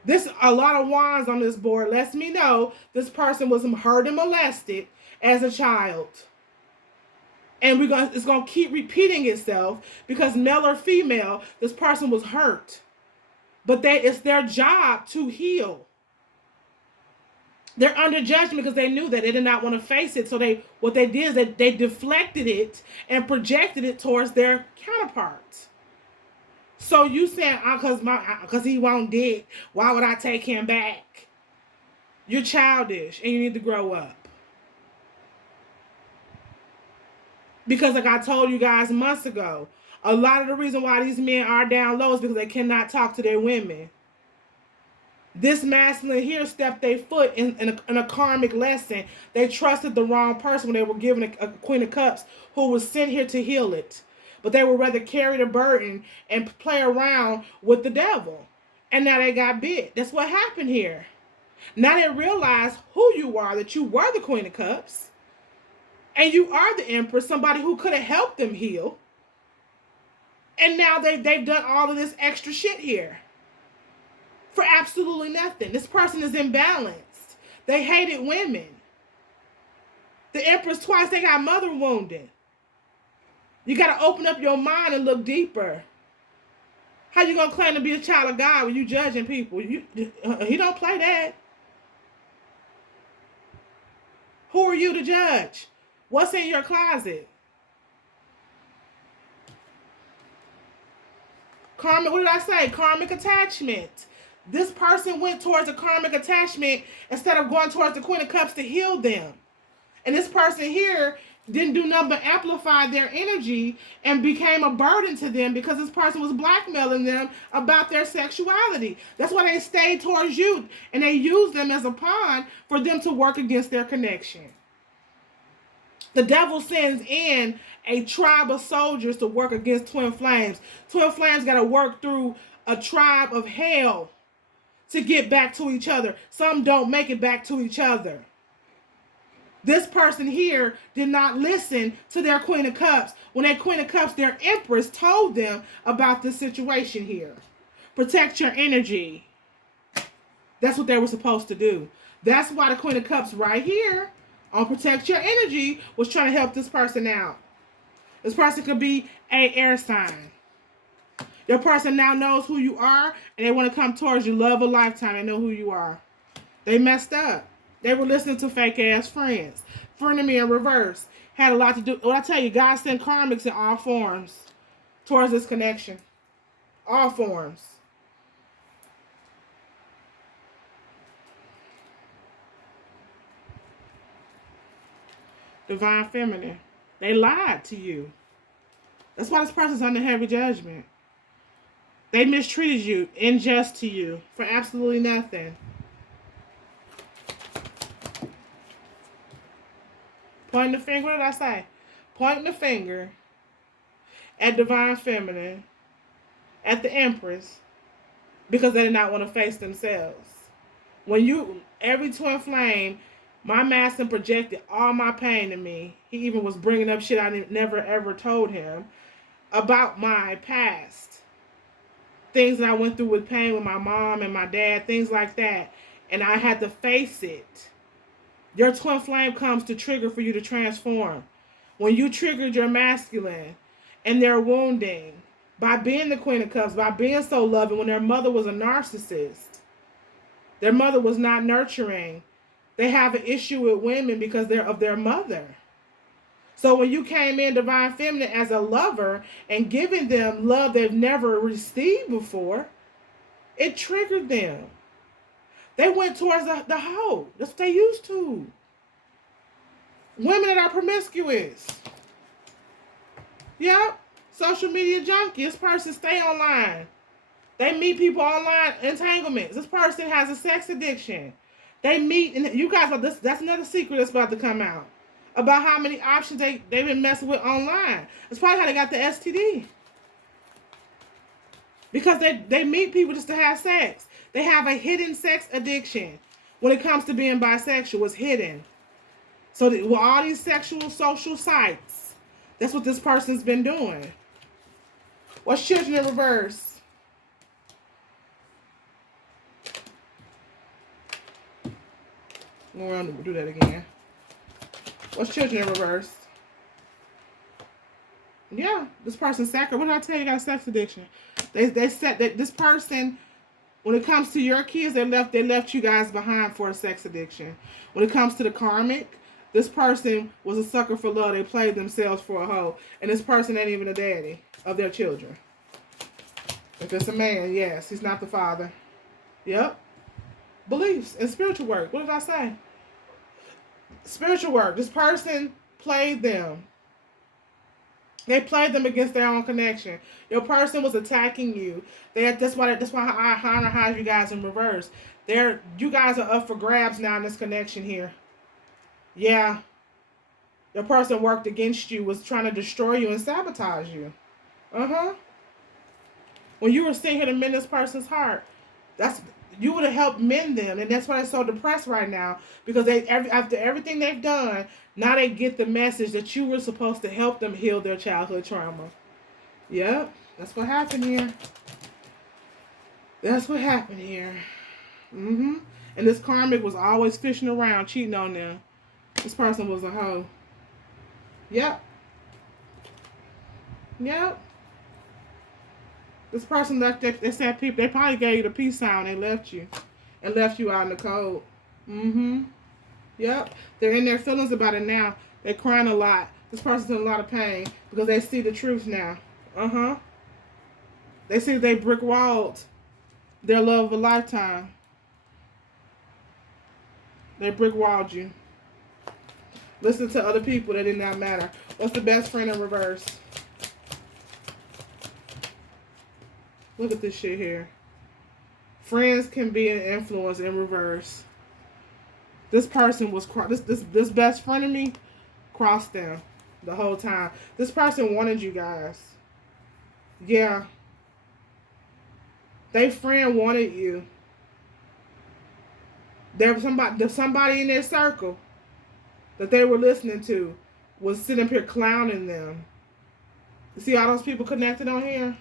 This a lot of wands on this board lets me know this person was hurt and molested as a child. And it's gonna keep repeating itself because male or female, this person was hurt. But it's their job to heal. They're under judgment because they knew that they did not want to face it. So what they did is they deflected it and projected it towards their counterparts. So you saying, because he won't dig, why would I take him back? You're childish and you need to grow up. Because like I told you guys months ago, a lot of the reason why these men are down low is because they cannot talk to their women. This masculine here stepped their foot in a karmic lesson. They trusted the wrong person when they were given a Queen of Cups who was sent here to heal it. But they would rather carry the burden and play around with the devil. And now they got bit. That's what happened here. Now they realize who you are, that you were the Queen of Cups. And you are the Empress, somebody who could have helped them heal. And now they've done all of this extra shit here. For absolutely nothing. This person is imbalanced. They hated women. The Empress twice, they got mother wounded. You got to open up your mind and look deeper. How you going to claim to be a child of God when you judging people? He don't play that. Who are you to judge? What's in your closet? Karmic, what did I say? Karmic attachment. This person went towards a karmic attachment instead of going towards the Queen of Cups to heal them. And this person here didn't do nothing but amplify their energy and became a burden to them because this person was blackmailing them about their sexuality. That's why they stayed towards you and they used them as a pawn for them to work against their connection. The devil sends in a tribe of soldiers to work against twin flames. Twin flames got to work through a tribe of hell to get back to each other. Some don't make it back to each other. This person here did not listen to their Queen of Cups. When that Queen of Cups, their Empress, told them about this situation here. Protect your energy. That's what they were supposed to do. That's why the Queen of Cups right here on Protect Your Energy was trying to help this person out. This person could be an air sign. Your person now knows who you are and they want to come towards you. Love a lifetime. They know who you are. They messed up. They were listening to fake ass friends. Frenemy in reverse had a lot to do. What I tell you, God sent karmics in all forms towards this connection. All forms. Divine Feminine. They lied to you. That's why this person's under heavy judgment. They mistreated you, unjust to you, for absolutely nothing. Pointing the finger, what did I say? Pointing the finger at Divine Feminine, at the Empress, because they did not want to face themselves. When you, every twin flame, my master projected all my pain to me. He even was bringing up shit I never ever told him about my past. Things that I went through with pain with my mom and my dad, things like that. And I had to face it. Your twin flame comes to trigger for you to transform. When you triggered your masculine and their wounding by being the Queen of Cups, by being so loving when their mother was a narcissist, their mother was not nurturing. They have an issue with women because they're of their mother. So when you came in Divine Feminine as a lover and giving them love they've never received before, it triggered them. They went towards the hoe. That's what they used to. Women that are promiscuous. Yep. Social media junkies. This person stay online. They meet people online, entanglements. This person has a sex addiction. They meet, and you guys, that's another secret that's about to come out. About how many options they've been messing with online. That's probably how they got the STD. Because they meet people just to have sex. They have a hidden sex addiction. When it comes to being bisexual, it's hidden. So with all these sexual social sites, that's what this person's been doing. What's Children in reverse? Go around and do that again. What's Children in reverse? Yeah, this person's sacred. What did I tell you? Got a sex addiction. They said that this person, when it comes to your kids, they left you guys behind for a sex addiction. When it comes to the karmic, this person was a sucker for love. They played themselves for a hoe, and this person ain't even a daddy of their children. If it's a man, yes, he's not the father. Yep. Beliefs and spiritual work. What did I say? Spiritual work. This person played them. They played them against their own connection. Your person was attacking you. That's why I hide you guys in reverse. You guys are up for grabs now in this connection here. Yeah. Your person worked against you, was trying to destroy you and sabotage you. When you were sitting here to mend this person's heart, you would have helped mend them, and that's why they're so depressed right now, because after everything they've done, now they get the message that you were supposed to help them heal their childhood trauma. Yep, that's what happened here. That's what happened here. And this karmic was always fishing around, cheating on them. This person was a hoe. Yep. Yep. This person left, they said people, they probably gave you the peace sign, they left you. And left you out in the cold. Mm-hmm. Yep. They're in their feelings about it now. They're crying a lot. This person's in a lot of pain because they see the truth now. Uh-huh. They see they brick walled their love of a lifetime. They brick walled you. Listen to other people that did not matter. What's the best friend in reverse? Look at this shit here. Friends can be an influence in reverse. This person was this best friend of me crossed them the whole time. This person wanted you guys. Yeah. They friend wanted you. There was somebody in their circle that they were listening to was sitting up here clowning them. You see all those people connected on here?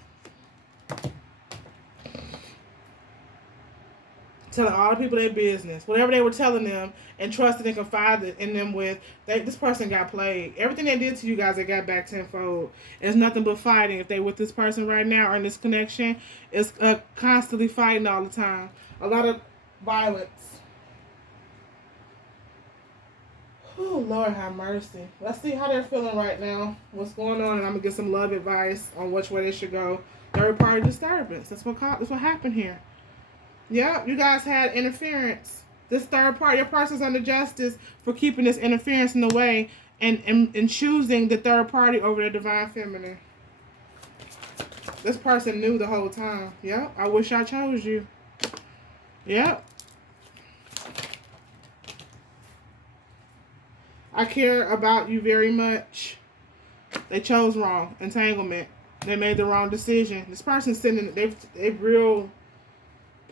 Telling all the people their business. Whatever they were telling them and trusted and confided in them with, this person got played. Everything they did to you guys, they got back tenfold. It's nothing but fighting. If they with this person right now or in this connection, it's constantly fighting all the time. A lot of violence. Oh, Lord have mercy. Let's see how they're feeling right now. What's going on? And I'm going to get some love advice on which way they should go. Third party disturbance. That's what happened here. Yeah, you guys had interference. This third party, your person's under justice for keeping this interference in the way and choosing the third party over the divine feminine. This person knew the whole time. Yep, I wish I chose you. Yep. I care about you very much. They chose wrong. Entanglement. They made the wrong decision. This person's sitting, they real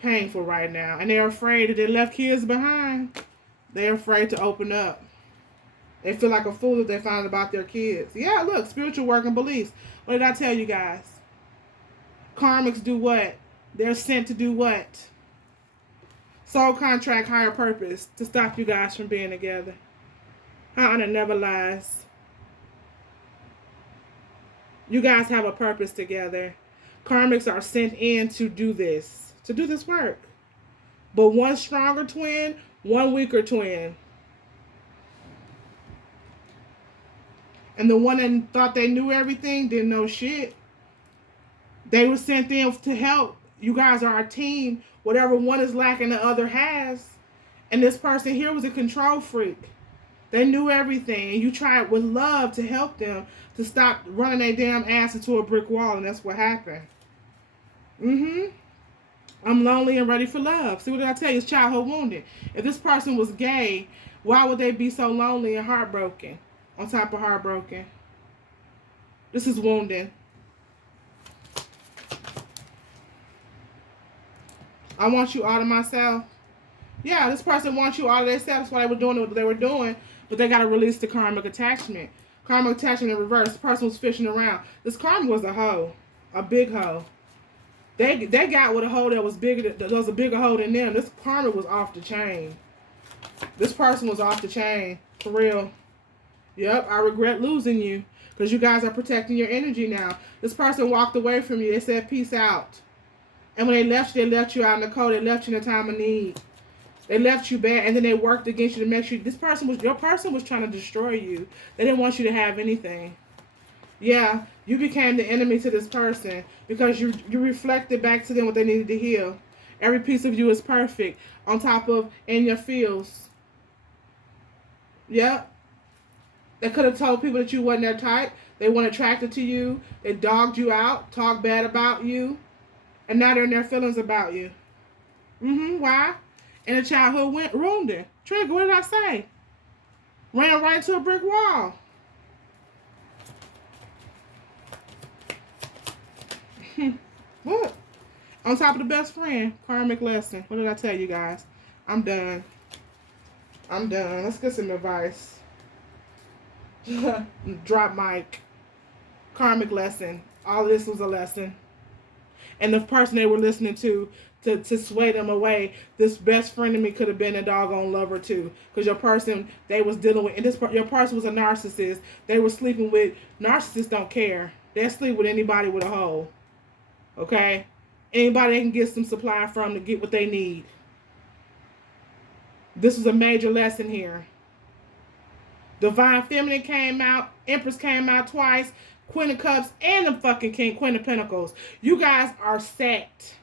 painful right now. And they're afraid that they left kids behind. They're afraid to open up. They feel like a fool if they find out about their kids. Yeah, look, spiritual work and beliefs. What did I tell you guys? Karmics do what? They're sent to do what? Soul contract, higher purpose, to stop you guys from being together. Her honor never lies. You guys have a purpose together. Karmics are sent in to do this work. But one stronger twin, one weaker twin. And the one that thought they knew everything didn't know shit. They were sent in to help. You guys are a team. Whatever one is lacking, the other has. And this person here was a control freak. They knew everything. And you tried with love to help them to stop running their damn ass into a brick wall. And that's what happened. I'm lonely and ready for love. See what did I tell you? It's childhood wounded. If this person was gay, why would they be so lonely and heartbroken? On top of heartbroken. This is wounding. I want you all to myself. Yeah, this person wants you all to themselves. That's why they were doing what they were doing. But they got to release the karmic attachment. Karmic attachment in reverse. The person was fishing around. This karma was a hoe. A big hoe. They got with a hoe that was bigger. That was a bigger hoe than them. This karma was off the chain. This person was off the chain. For real. Yep, I regret losing you. Because you guys are protecting your energy now. This person walked away from you. They said, peace out. And when they left you out in the cold. They left you in a time of need. They left you bad. And then they worked against you to make sure. Your person was trying to destroy you. They didn't want you to have anything. Yeah, you became the enemy to this person. Because you reflected back to them what they needed to heal. Every piece of you is perfect. On top of in your feels. Yep. They could have told people that you wasn't their type. They weren't attracted to you. They dogged you out. Talked bad about you. And now they're in their feelings about you. Why? In a childhood wounded. Trigger, what did I say? Ran right into a brick wall. What? On top of the best friend. Karmic lesson. What did I tell you guys? I'm done. Let's get some advice. Drop mic. Karmic lesson. All this was a lesson. And the person they were listening to sway them away, this best friend of me could have been a doggone lover too. Because your person they was dealing with, and your person was a narcissist. They were sleeping with, narcissists don't care. They'll sleep with anybody with a hole. Okay? Anybody they can get some supply from to get what they need. This is a major lesson here. Divine Feminine came out. Empress came out twice. Queen of Cups and the fucking Queen of Pentacles. You guys are set.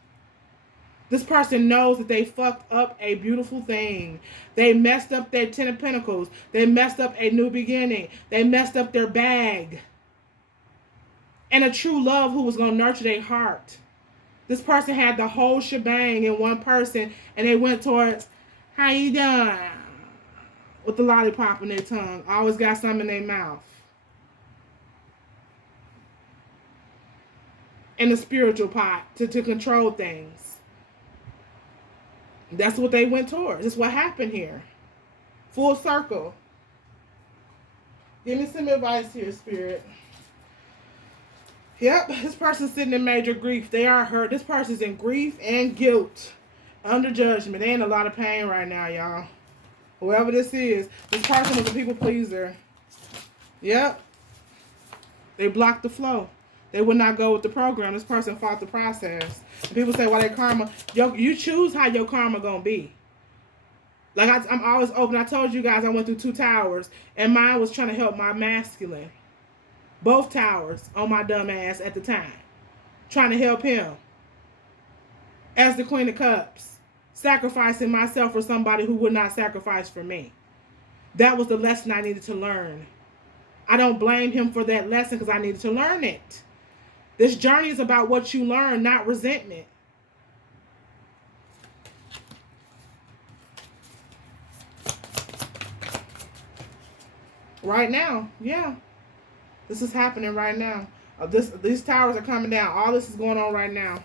This person knows that they fucked up a beautiful thing. They messed up their 10 of Pentacles. They messed up a new beginning. They messed up their bag. And a true love who was going to nurture their heart. This person had the whole shebang in one person, and they went towards, how you doing? With the lollipop in their tongue. Always got something in their mouth. And the spiritual pot to control things. That's what they went towards. That's what happened here. Full circle. Give me some advice here, Spirit. Yep, this person's sitting in major grief. They are hurt. This person's in grief and guilt. Under judgment. They in a lot of pain right now, y'all. Whoever this person was a people pleaser. Yep. They blocked the flow. They would not go with the program. This person fought the process. And people say, well, their karma, you choose how your karma gonna be. Like I'm always open. I told you guys I went through 2 towers, and mine was trying to help my masculine. Both towers on my dumb ass at the time. Trying to help him. As the Queen of Cups. Sacrificing myself for somebody who would not sacrifice for me. That was the lesson I needed to learn. I don't blame him for that lesson because I needed to learn it. This journey is about what you learn, not resentment. Right now, yeah. This is happening right now. These towers are coming down. All this is going on right now.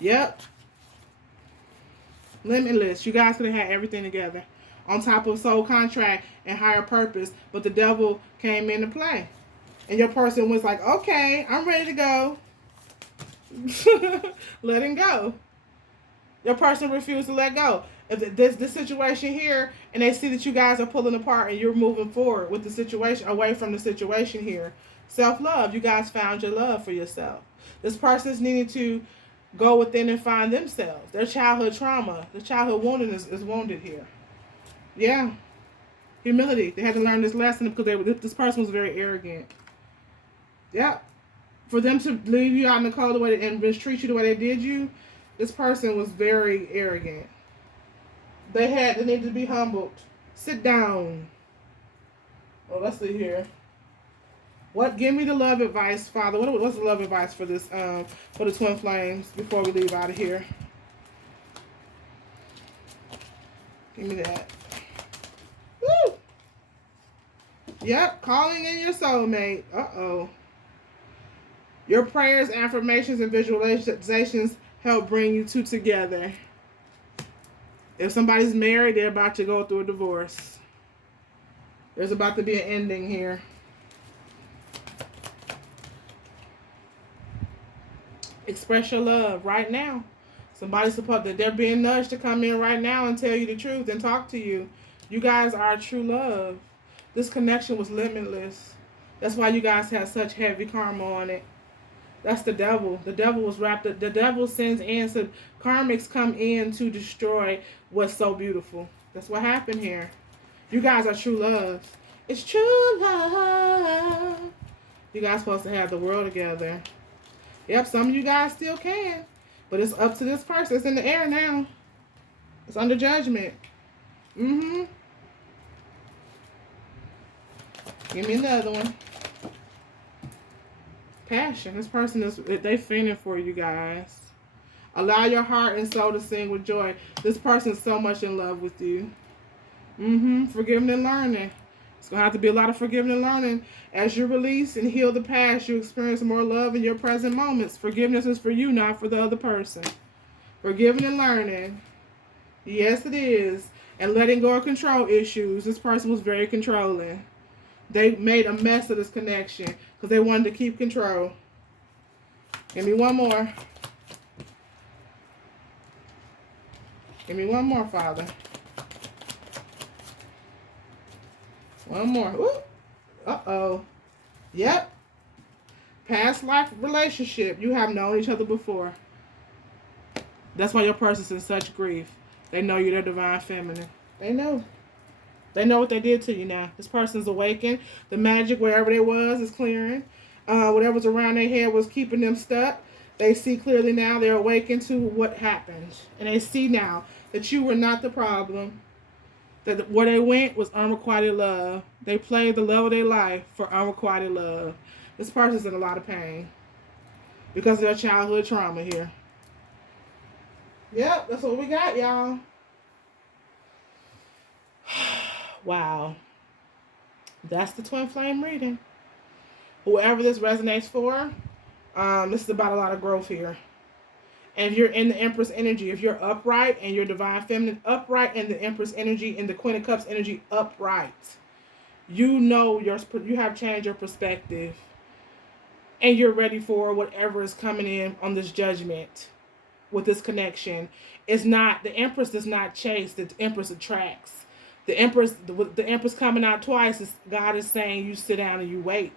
Yep. Limitless. You guys could have had everything together. On top of soul contract and higher purpose. But the devil came into play. And your person was like, okay, I'm ready to go. Letting go. Your person refused to let go. If this situation here, and they see that you guys are pulling apart and you're moving forward with the situation, away from the situation here. Self-love. You guys found your love for yourself. This person's needing to go within and find themselves. Their childhood trauma, the childhood wounding is wounded here. Yeah. Humility. They had to learn this lesson because this person was very arrogant. Yeah. For them to leave you out in the cold the way and mistreat you the way they did you, this person was very arrogant. They needed to be humbled. Sit down. Well, let's see here. Give me the love advice, Father. What's the love advice for this, for the twin flames before we leave out of here? Give me that. Woo! Yep, calling in your soulmate. Uh-oh. Your prayers, affirmations, and visualizations help bring you two together. If somebody's married, they're about to go through a divorce. There's about to be an ending here. Express your love right now. Somebody's supposed that they're being nudged to come in right now and tell you the truth and talk to you. You guys are true love. This connection was limitless. That's why you guys have such heavy karma on it. That's the devil. The devil was wrapped up. The devil sends in. So karmics come in to destroy what's so beautiful. That's what happened here. You guys are true love. It's true love. You guys supposed to have the world together. Yep, some of you guys still can. But it's up to this person. It's in the air now. It's under judgment. Mm-hmm. Give me another one. Passion. This person they feeling for you guys. Allow your heart and soul to sing with joy. This person is so much in love with you. Mm-hmm. Forgiving and learning. It's going to have to be a lot of forgiving and learning. As you release and heal the past, you experience more love in your present moments. Forgiveness is for you, not for the other person. Forgiving and learning. Yes, it is. And letting go of control issues. This person was very controlling. They made a mess of this connection because they wanted to keep control. Give me one more. Give me one more, Father. One more. Ooh. Uh-oh. Yep. Past life relationship. You have known each other before. That's why your person's in such grief. They know you're their divine feminine. They know. They know what they did to you now. This person's awakened. The magic, wherever they was, is clearing. Whatever's around their head was keeping them stuck. They see clearly now. They're awakened to what happened. And they see now that you were not the problem. That where they went was unrequited love. They played the love of their life for unrequited love. This person's in a lot of pain because of their childhood trauma here. Yep, that's what we got, y'all. Wow. That's the twin flame reading. Whoever this resonates for, this is about a lot of growth here. And if you're in the Empress energy, if you're upright and you're divine feminine, upright in the Empress energy, in the Queen of Cups energy, upright, you know you have changed your perspective. And you're ready for whatever is coming in on this judgment with this connection. It's not, the Empress does not chase, the Empress attracts. The Empress coming out twice, God is saying you sit down and you wait.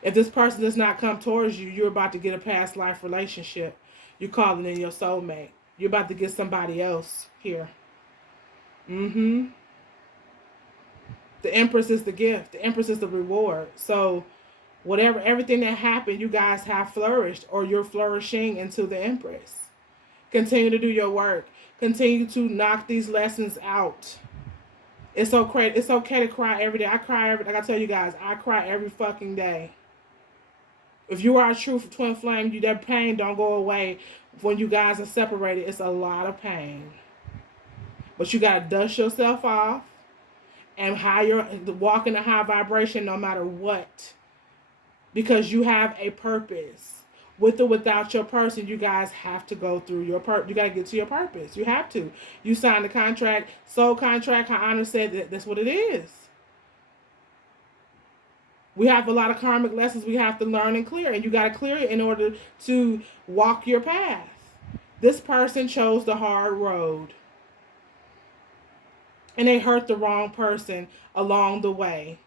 If this person does not come towards you, you're about to get a past life relationship. You're calling in your soulmate. You're about to get somebody else here. The Empress is the gift. The Empress is the reward. So whatever, everything that happened, you guys have flourished, or you're flourishing into the Empress. Continue to do your work. Continue to knock these lessons out. It's okay to cry every day. I cry like I tell you guys, I cry every fucking day. If you are a true twin flame, that pain don't go away when you guys are separated. It's a lot of pain. But you gotta dust yourself off and walk in a high vibration no matter what. Because you have a purpose. With or without your person, you guys have to go through your you got to get to your purpose. You have to. You signed the contract, soul contract, how Anna said, that's what it is. We have a lot of karmic lessons we have to learn and clear. And you got to clear it in order to walk your path. This person chose the hard road. And they hurt the wrong person along the way.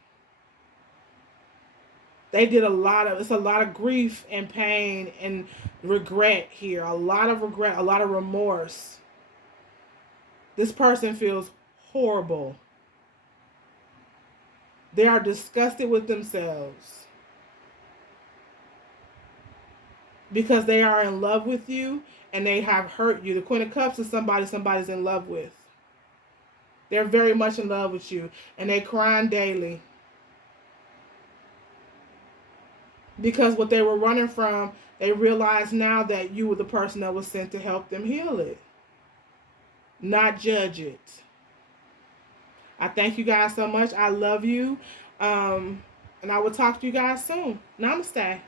They did it's a lot of grief and pain and regret here. A lot of regret, a lot of remorse. This person feels horrible. They are disgusted with themselves. Because they are in love with you and they have hurt you. The Queen of Cups is somebody's in love with. They're very much in love with you. And they crying daily. Because what they were running from, they realize now that you were the person that was sent to help them heal it. Not judge it. I thank you guys so much. I love you. And I will talk to you guys soon. Namaste.